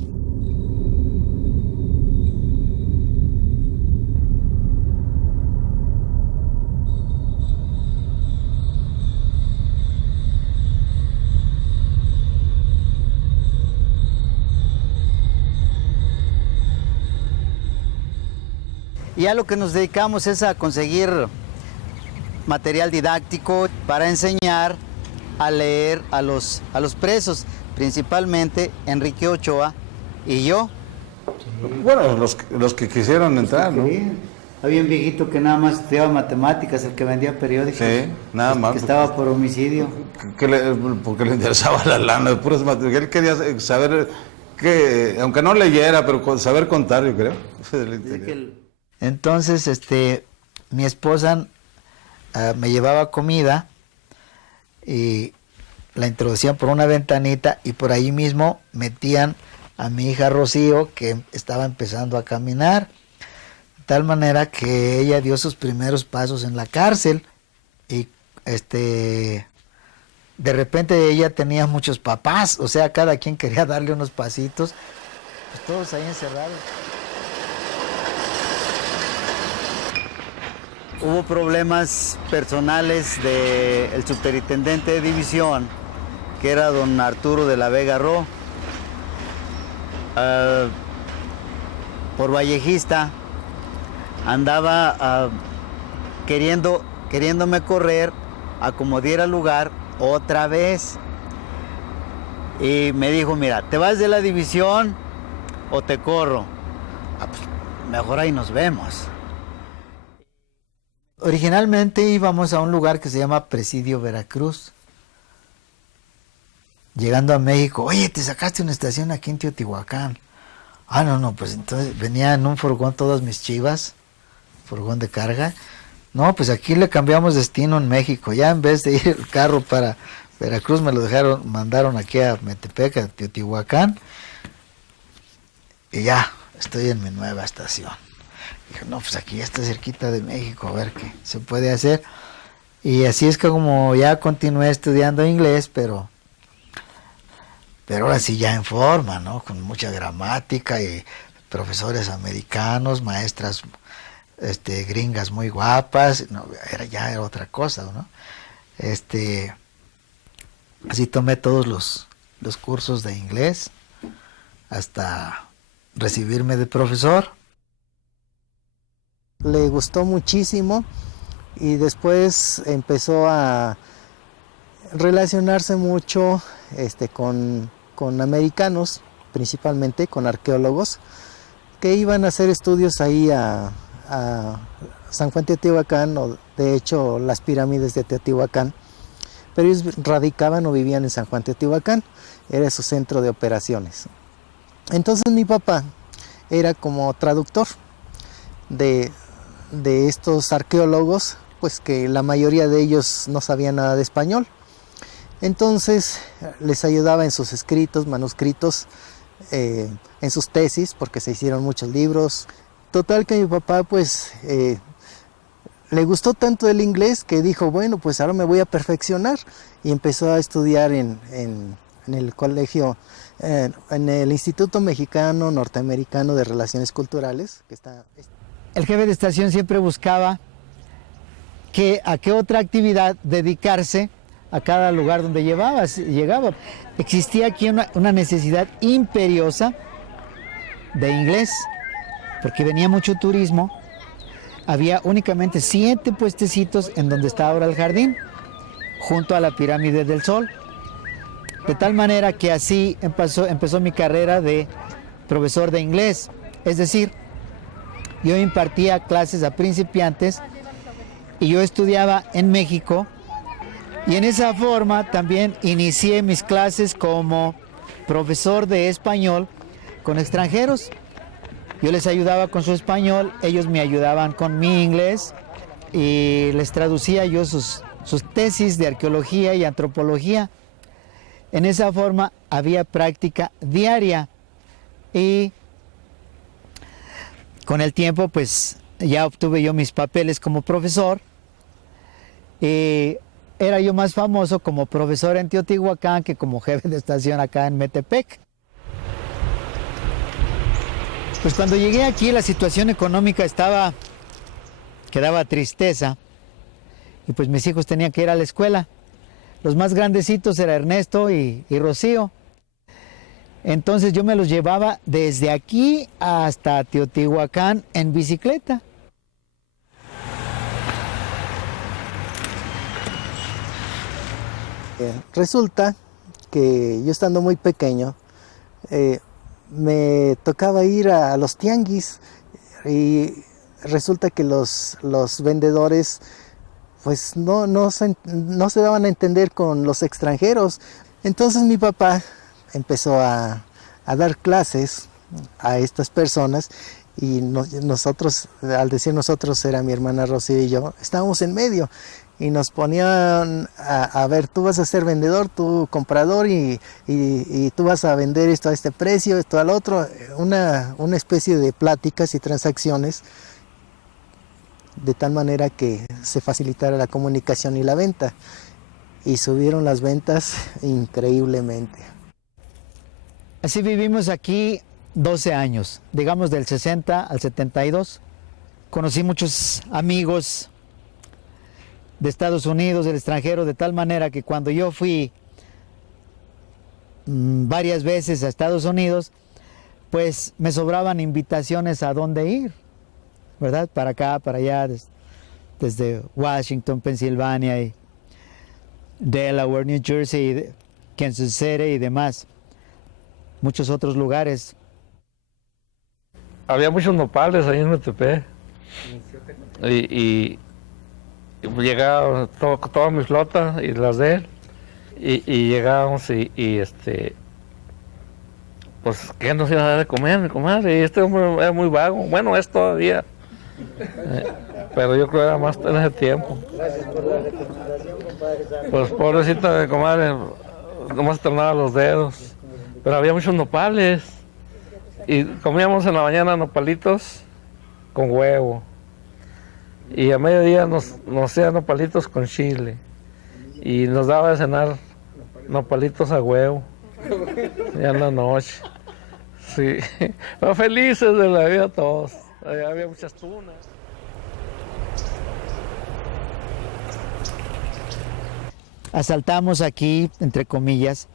Y a lo que nos dedicamos es a conseguir material didáctico para enseñar a leer a los presos, principalmente Enrique Ochoa y yo. Bueno, los que quisieron entrar, ¿no? Había un viejito que nada más estudiaba matemáticas, el que vendía periódicos. Sí, nada más. Que estaba por homicidio. Porque le interesaba la lana, de puras matemáticas. Él quería saber que, aunque no leyera, pero saber contar, yo creo. Entonces, mi esposa me llevaba comida y la introducían por una ventanita y por ahí mismo metían a mi hija Rocío, que estaba empezando a caminar, de tal manera que ella dio sus primeros pasos en la cárcel y de repente ella tenía muchos papás, o sea, cada quien quería darle unos pasitos, pues todos ahí encerrados. Hubo problemas personales del superintendente de división, que era don Arturo de la Vega Ro, por vallejista. Andaba queriéndome correr a como diera lugar otra vez. Y me dijo, mira, ¿te vas de la división o te corro? Pues, mejor ahí nos vemos. Originalmente íbamos a un lugar que se llama Presidio Veracruz. Llegando a México, oye, te sacaste una estación aquí en Teotihuacán. No, pues entonces venía en un furgón todas mis chivas, furgón de carga. No, pues aquí le cambiamos destino en México. Ya en vez de ir el carro para Veracruz me lo mandaron aquí a Metepec, a Teotihuacán. Y ya, estoy en mi nueva estación. Dije, no, pues aquí ya está cerquita de México, a ver qué se puede hacer. Y así es que como ya continué estudiando inglés, pero ahora sí ya en forma, ¿no? Con mucha gramática y profesores americanos, maestras gringas muy guapas, no, ya era otra cosa, ¿no? Así tomé todos los cursos de inglés hasta recibirme de profesor. Le gustó muchísimo y después empezó a relacionarse mucho con americanos, principalmente con arqueólogos, que iban a hacer estudios ahí a San Juan Teotihuacán, o de hecho las pirámides de Teotihuacán, pero ellos radicaban o vivían en San Juan Teotihuacán, era su centro de operaciones. Entonces mi papá era como traductor de estos arqueólogos, pues que la mayoría de ellos no sabían nada de español. Entonces les ayudaba en sus escritos, manuscritos, en sus tesis, porque se hicieron muchos libros. Total que mi papá pues le gustó tanto el inglés que dijo, bueno, pues ahora me voy a perfeccionar, y empezó a estudiar en el colegio, en el Instituto Mexicano Norteamericano de Relaciones Culturales, que está... El jefe de estación siempre buscaba a qué otra actividad dedicarse a cada lugar donde llegaba. Existía aquí una necesidad imperiosa de inglés, porque venía mucho turismo. Había únicamente 7 puestecitos en donde está ahora el jardín, junto a la Pirámide del Sol. De tal manera que así empezó mi carrera de profesor de inglés. Es decir, yo impartía clases a principiantes y yo estudiaba en México, y en esa forma también inicié mis clases como profesor de español con extranjeros. Yo les ayudaba con su español, ellos me ayudaban con mi inglés y les traducía yo sus tesis de arqueología y antropología. En esa forma había práctica diaria y con el tiempo pues ya obtuve yo mis papeles como profesor y era yo más famoso como profesor en Teotihuacán que como jefe de estación acá en Metepec. Pues cuando llegué aquí la situación económica que daba tristeza, y pues mis hijos tenían que ir a la escuela. Los más grandecitos eran Ernesto y Rocío. Entonces yo me los llevaba desde aquí hasta Teotihuacán en bicicleta. Resulta que yo estando muy pequeño, me tocaba ir a los tianguis, y resulta que los vendedores pues no se daban a entender con los extranjeros. Entonces mi papá empezó a dar clases a estas personas y nosotros, al decir nosotros, era mi hermana Rocío y yo, estábamos en medio y nos ponían a ver, tú vas a ser vendedor, tú comprador y tú vas a vender esto a este precio, esto al otro, una especie de pláticas y transacciones de tal manera que se facilitara la comunicación y la venta. Y subieron las ventas increíblemente. Así vivimos aquí 12 años, digamos del 60 al 72. Conocí muchos amigos de Estados Unidos, del extranjero, de tal manera que cuando yo fui varias veces a Estados Unidos, pues me sobraban invitaciones a dónde ir, ¿verdad? Para acá, para allá, desde Washington, Pensilvania, y Delaware, New Jersey, Kansas City y demás. Muchos otros lugares. Había muchos nopales ahí en Metepec. Y llegaba toda mi flota y las de él. Y llegábamos pues, ¿qué nos iba a dar de comer, mi comadre? Y este hombre era muy vago. Bueno, es todavía. Pero yo creo que era más en ese tiempo. Gracias por la recomendación, compadre. Pues pobrecita de comadre, nomás tornaba los dedos. Pero había muchos nopales. Y comíamos en la mañana nopalitos con huevo. Y a mediodía nos hacían nopalitos con chile. Y nos daba de cenar nopalitos a huevo. Ya en la noche. Sí. Pero felices de la vida todos. Había muchas tunas. Asaltamos aquí, entre comillas,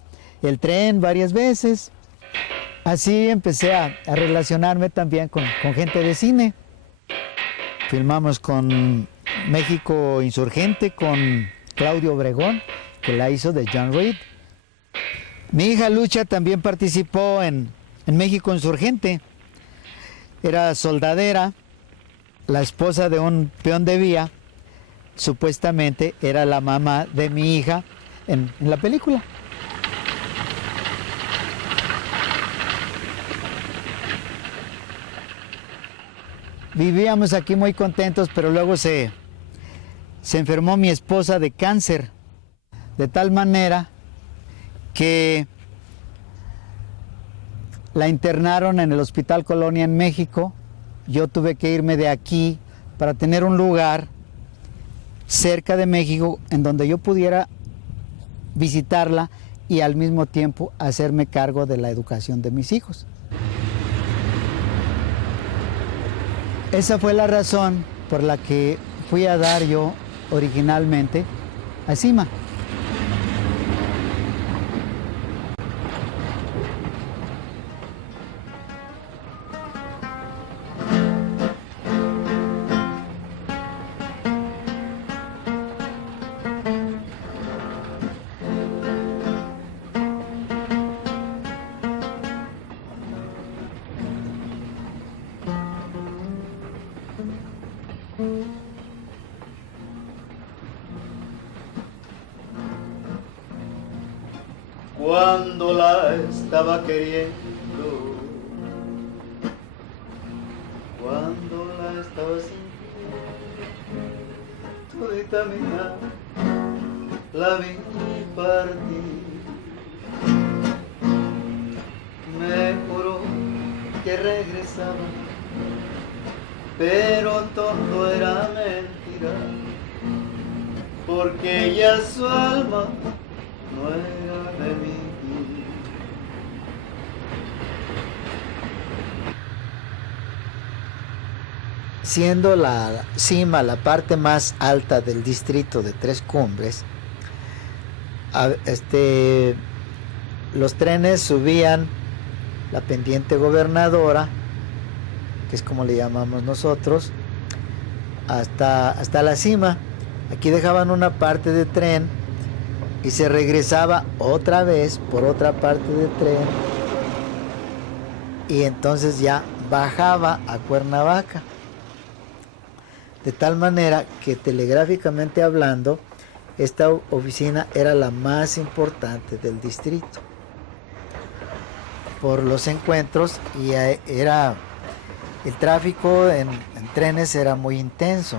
el tren varias veces. Así empecé a relacionarme también con gente de cine. Filmamos con México Insurgente, con Claudio Obregón, que la hizo de John Reed. Mi hija Lucha también participó en México Insurgente. Era soldadera, la esposa de un peón de vía. Supuestamente era la mamá de mi hija en la película. Vivíamos aquí muy contentos, pero luego se enfermó mi esposa de cáncer, de tal manera que la internaron en el Hospital Colonia en México. Yo tuve que irme de aquí para tener un lugar cerca de México en donde yo pudiera visitarla y al mismo tiempo hacerme cargo de la educación de mis hijos. Esa fue la razón por la que fui a dar yo originalmente a CIMA. Cuando la estaba queriendo, cuando la estaba sintiendo, todita mía la vi partir. Me juró que regresaba, pero todo era mentira, porque ella su alma no era de mí. Siendo la cima la parte más alta del distrito de Tres Cumbres, los trenes subían la pendiente Gobernadora, que es como le llamamos nosotros, hasta la cima. Aquí dejaban una parte de tren y se regresaba otra vez por otra parte de tren y entonces ya bajaba a Cuernavaca. de tal manera que telegráficamente hablando, esta oficina era la más importante del distrito por los encuentros, y el tráfico en trenes era muy intenso.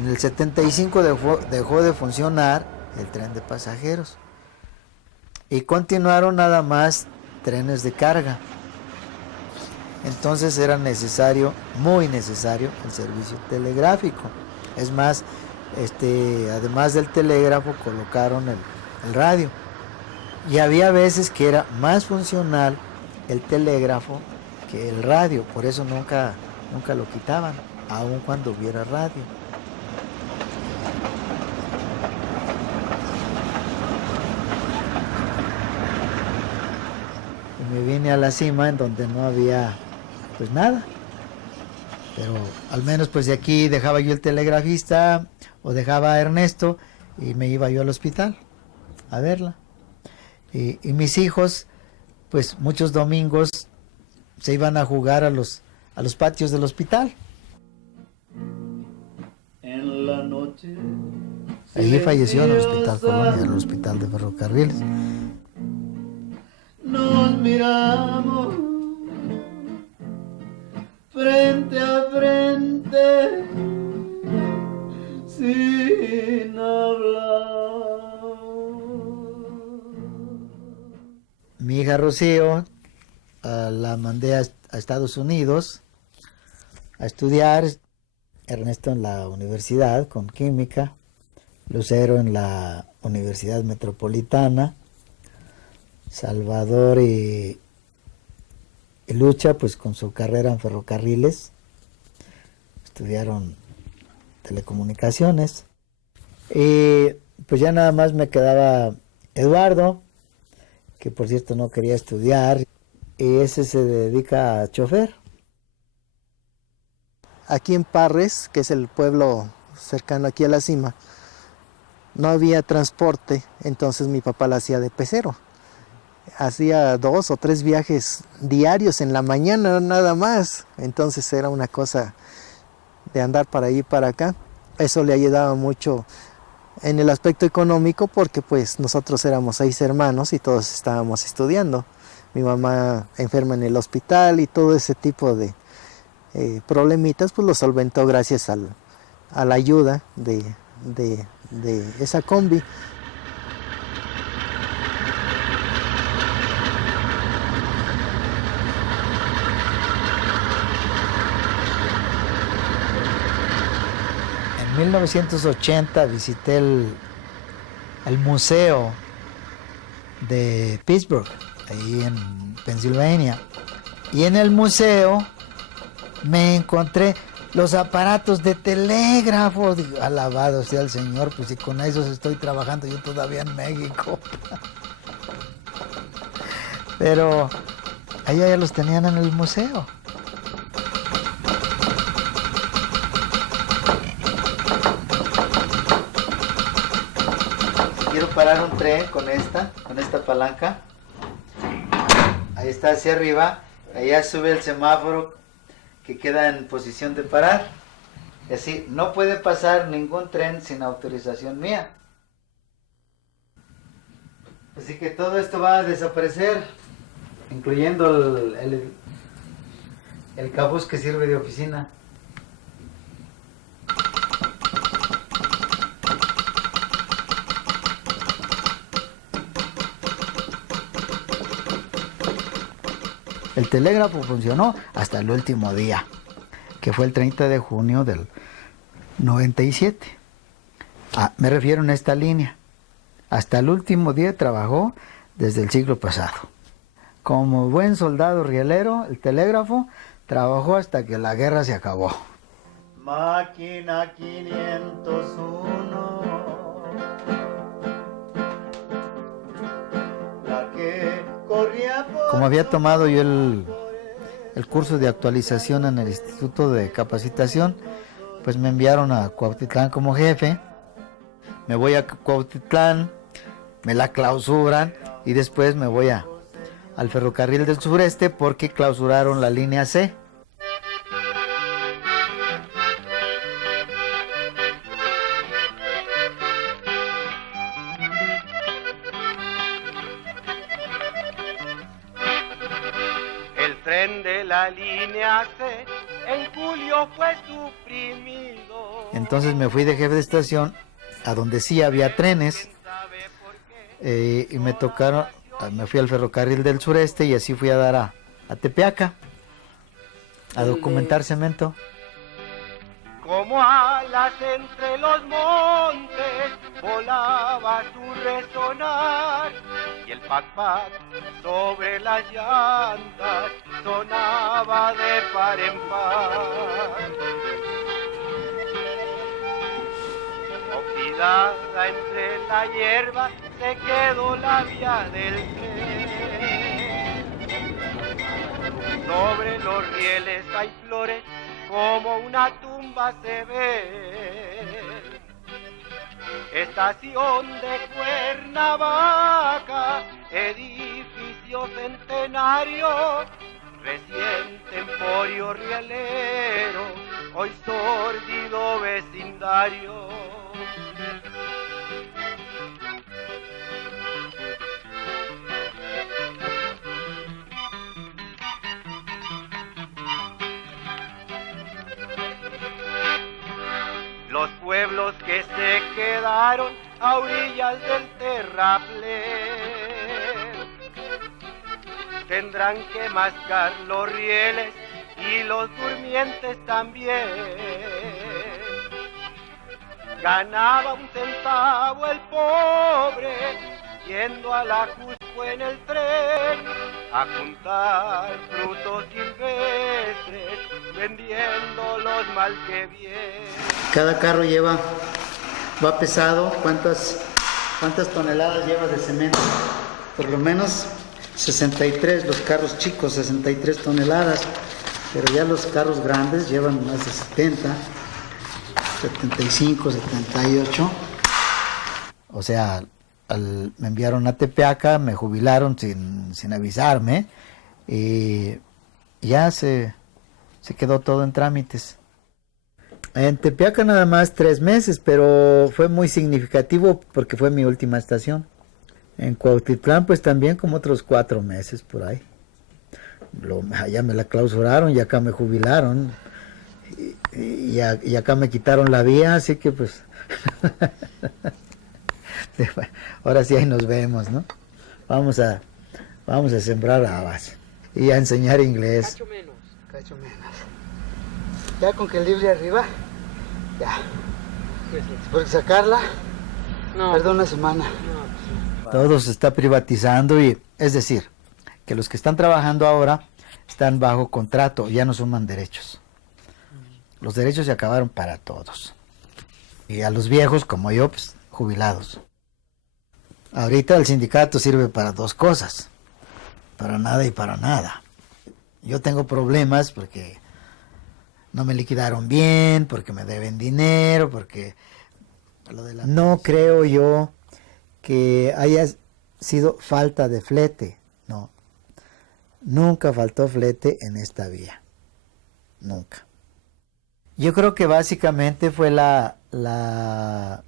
En el 75 dejó de funcionar el tren de pasajeros y continuaron nada más trenes de carga. Entonces era necesario, muy necesario, el servicio telegráfico. Es más, además del telégrafo colocaron el radio. Y había veces que era más funcional el telégrafo que el radio, por eso nunca lo quitaban, aun cuando hubiera radio. Y me vine a la cima en donde no había pues nada, pero al menos pues de aquí dejaba yo el telegrafista o dejaba a Ernesto y me iba yo al hospital a verla. Y mis hijos pues muchos domingos se iban a jugar a los patios del hospital. En la noche Allí falleció en el Hospital Colonia, en el Hospital de Ferrocarriles. nos miramos frente a frente sin hablar. Mi hija Rocío la mandé a Estados Unidos a estudiar, Ernesto en la universidad con química, Lucero en la Universidad Metropolitana, Salvador y Lucha pues con su carrera en ferrocarriles, estudiaron telecomunicaciones, y pues ya nada más me quedaba Eduardo, que por cierto no quería estudiar, y ese se dedica a chofer. Aquí en Parres, que es el pueblo cercano aquí a la cima, no había transporte, entonces mi papá la hacía de pecero. Hacía 2 o 3 viajes diarios en la mañana nada más, entonces era una cosa de andar para allí y para acá. Eso le ayudaba mucho en el aspecto económico porque pues nosotros éramos 6 hermanos y todos estábamos estudiando. Mi mamá enferma en el hospital y todo ese tipo de problemitas pues lo solventó gracias a la ayuda de esa combi. En 1980 visité el museo de Pittsburgh, ahí en Pensilvania. Y en el museo me encontré los aparatos de telégrafo. Digo, alabado sea el Señor, pues si con esos estoy trabajando yo todavía en México. Pero allá ya los tenían en el museo. Quiero parar un tren con esta palanca. Ahí está hacia arriba. Allá sube el semáforo que queda en posición de parar. Y así, no puede pasar ningún tren sin autorización mía. Así que todo esto va a desaparecer, incluyendo el cabuz que sirve de oficina. El telégrafo funcionó hasta el último día, que fue el 30 de junio del 97. Me refiero en esta línea. Hasta el último día trabajó desde el siglo pasado. Como buen soldado rielero, el telégrafo trabajó hasta que la guerra se acabó. Máquina 501, la que corría por... Como había tomado yo el curso de actualización en el Instituto de Capacitación, pues me enviaron a Cuautitlán como jefe. Me voy a Cuautitlán, me la clausuran y después me voy al Ferrocarril del Sureste porque clausuraron la línea C. tren de la línea C en julio fue suprimido. Entonces me fui de jefe de estación a donde sí había trenes y me fui al ferrocarril del sureste y así fui a dar a Tepeaca a documentar cemento. Como alas entre los montes volaba su resonar y el pac-pac sobre las llantas sonaba de par en par. Oxidada entre la hierba se quedó la vía del tren. Sobre los rieles hay flores como una tumba se ve. Estación de Cuernavaca, edificio centenario, reciente emporio rielero, hoy sórdido vecindario. Los pueblos que se quedaron a orillas del terraplén tendrán que mascar los rieles y los durmientes también. Ganaba un centavo el pobre yendo a la Cusco en el tren a juntar frutos silvestres vendiéndolos mal que bien. Cada carro va pesado. ¿Cuántas toneladas lleva de cemento? Por lo menos 63, los carros chicos 63 toneladas, pero ya los carros grandes llevan más de 70, 75, 78. O sea, me enviaron a Tepeaca, me jubilaron sin avisarme y ya se quedó todo en trámites. En Tepeaca nada más 3 meses, pero fue muy significativo porque fue mi última estación. En Cuautitlán pues también como otros 4 meses por ahí. Allá me la clausuraron y acá me jubilaron y acá me quitaron la vía, así que pues ahora sí ahí nos vemos, ¿no? Vamos a sembrar habas y a enseñar inglés. Cacho menos. Ya con que el libre arriba, ya. Por sacarla, perdón, una semana. Todo se está privatizando y es decir, que los que están trabajando ahora están bajo contrato, ya no suman derechos. Los derechos se acabaron para todos. Y a los viejos como yo, pues jubilados. Ahorita el sindicato sirve para 2 cosas, para nada y para nada. Yo tengo problemas porque no me liquidaron bien, porque me deben dinero, porque... No creo yo que haya sido falta de flete, no. Nunca faltó flete en esta vía, nunca. Yo creo que básicamente fue la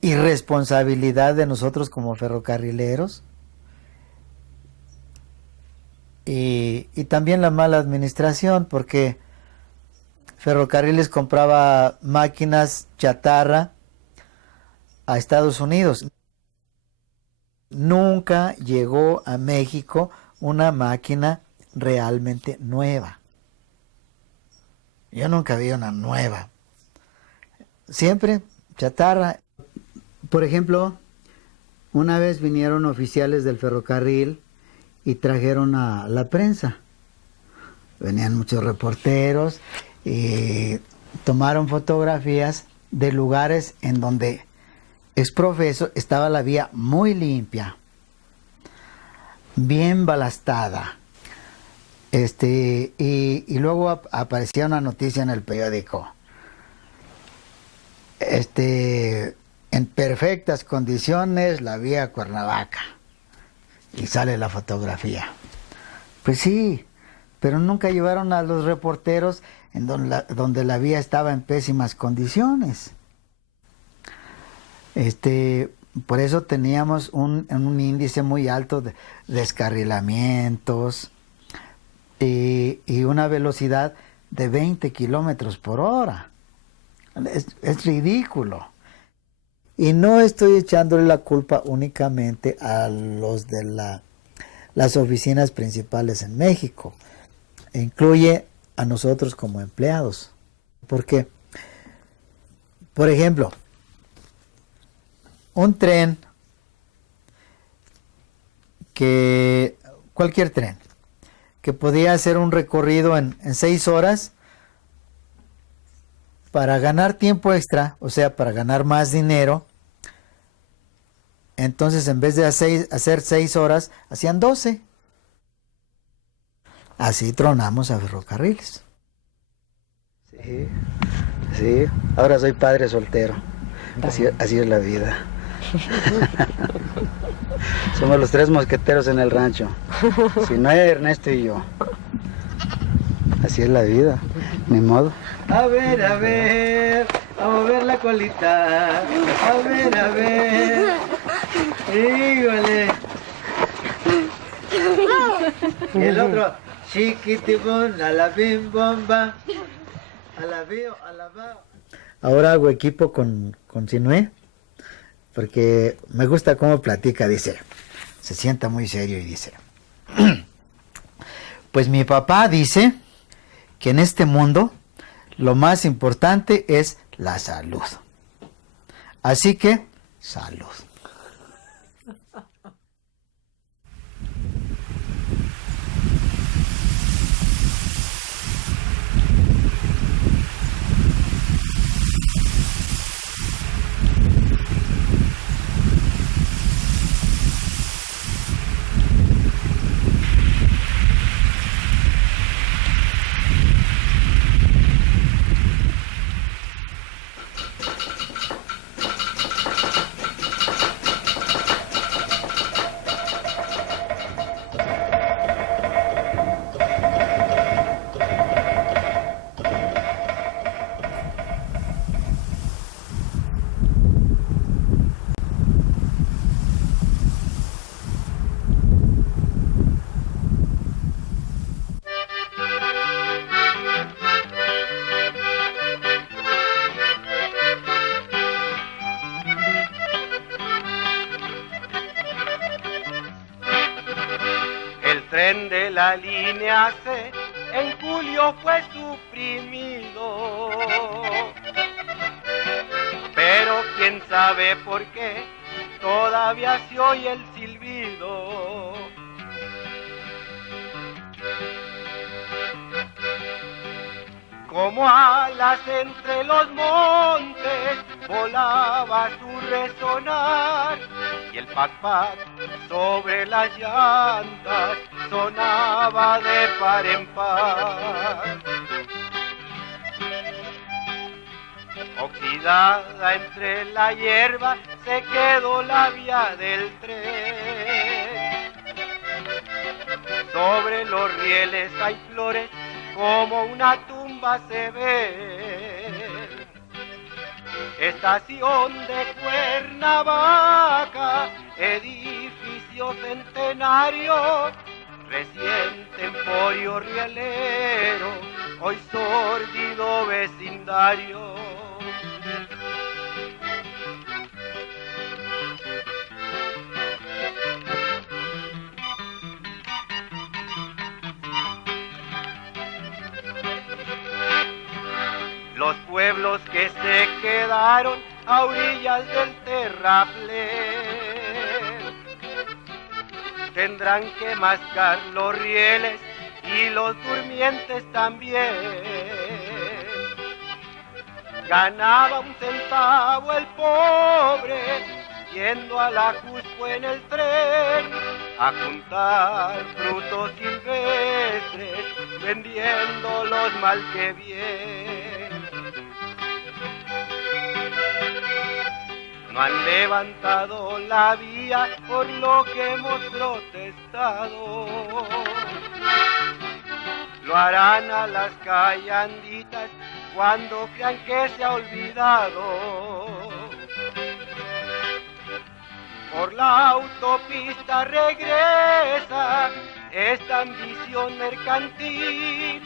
irresponsabilidad de nosotros como ferrocarrileros y también la mala administración, porque Ferrocarriles compraba máquinas chatarra a Estados Unidos. Nunca llegó a México una máquina realmente nueva. Yo nunca vi una nueva. Siempre chatarra. Por ejemplo, una vez vinieron oficiales del ferrocarril y trajeron a la prensa. Venían muchos reporteros y tomaron fotografías de lugares en donde exprofeso estaba la vía muy limpia, bien balastada. Y luego aparecía una noticia en el periódico. En perfectas condiciones la vía Cuernavaca. Y sale la fotografía. Pues sí, pero nunca llevaron a los reporteros en donde la vía estaba en pésimas condiciones. Por eso teníamos un índice muy alto de descarrilamientos. y una velocidad de 20 kilómetros por hora. Es ridículo. Y no estoy echándole la culpa únicamente a los de las oficinas principales en México. Incluye a nosotros como empleados. Porque, por ejemplo, un tren, cualquier tren, que podía hacer un recorrido en 6 horas, para ganar tiempo extra, o sea, para ganar más dinero, entonces en vez de hacer 6 horas, hacían 12. Así tronamos a Ferrocarriles. Sí, ahora soy padre soltero. Así es la vida. Somos los 3 mosqueteros en el rancho. Si no hay Ernesto y yo. Así es la vida, ni modo. A ver, a mover la colita. A ver. Híjole. Y el otro, chiquitibón, a la bim bomba. A la bio, a la bao. Ahora hago equipo con Sinué, porque me gusta cómo platica, dice. Se sienta muy serio y dice. Pues mi papá dice que en este mundo lo más importante es la salud. Así que, salud. tren de la línea C en julio fue suprimido. Pero quién sabe por qué todavía se oye el silbido. Como alas entre los montes volaba su resonar, y el pac-pac sobre las llantas sonaba de par en par. Oxidada entre la hierba se quedó la vía del tren. Sobre los rieles hay flores como una tumba se ve. Estación de Cuernavaca, edificio centenario, reciente emporio rielero, hoy sórdido vecindario. Los pueblos que se quedaron a orillas del terraplén tendrán que mascar los rieles y los durmientes también. Ganaba 1 centavo el pobre yendo a la Cusco en el tren a juntar frutos silvestres, vendiéndolos mal que bien. No han levantado la vía por lo que hemos protestado. Lo harán a las callanditas cuando crean que se ha olvidado. Por la autopista regresa esta ambición mercantil,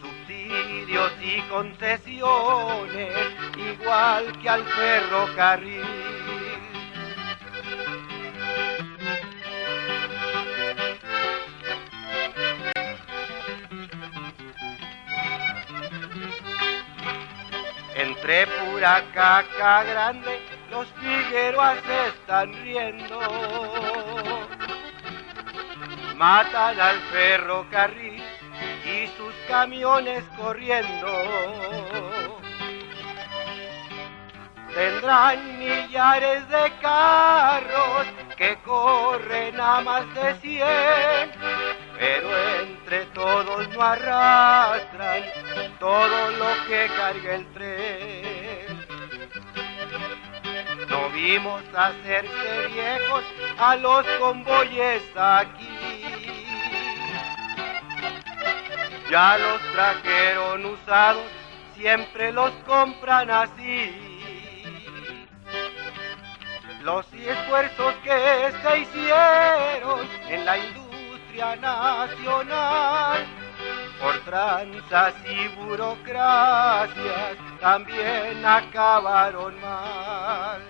subsidios y concesiones, igual que al ferrocarril. Entre pura caca grande, los Figueroas se están riendo. Matan al ferrocarril y sus camiones corriendo. Tendrán millares de carros que corren a más de 100, pero entre todos no arrastran todo lo que carga el tren. No vimos hacerse viejos a los convoyes aquí. Ya los trajeron usados, siempre los compran así. Los esfuerzos que se hicieron en la industria nacional por tranzas y burocracias también acabaron mal.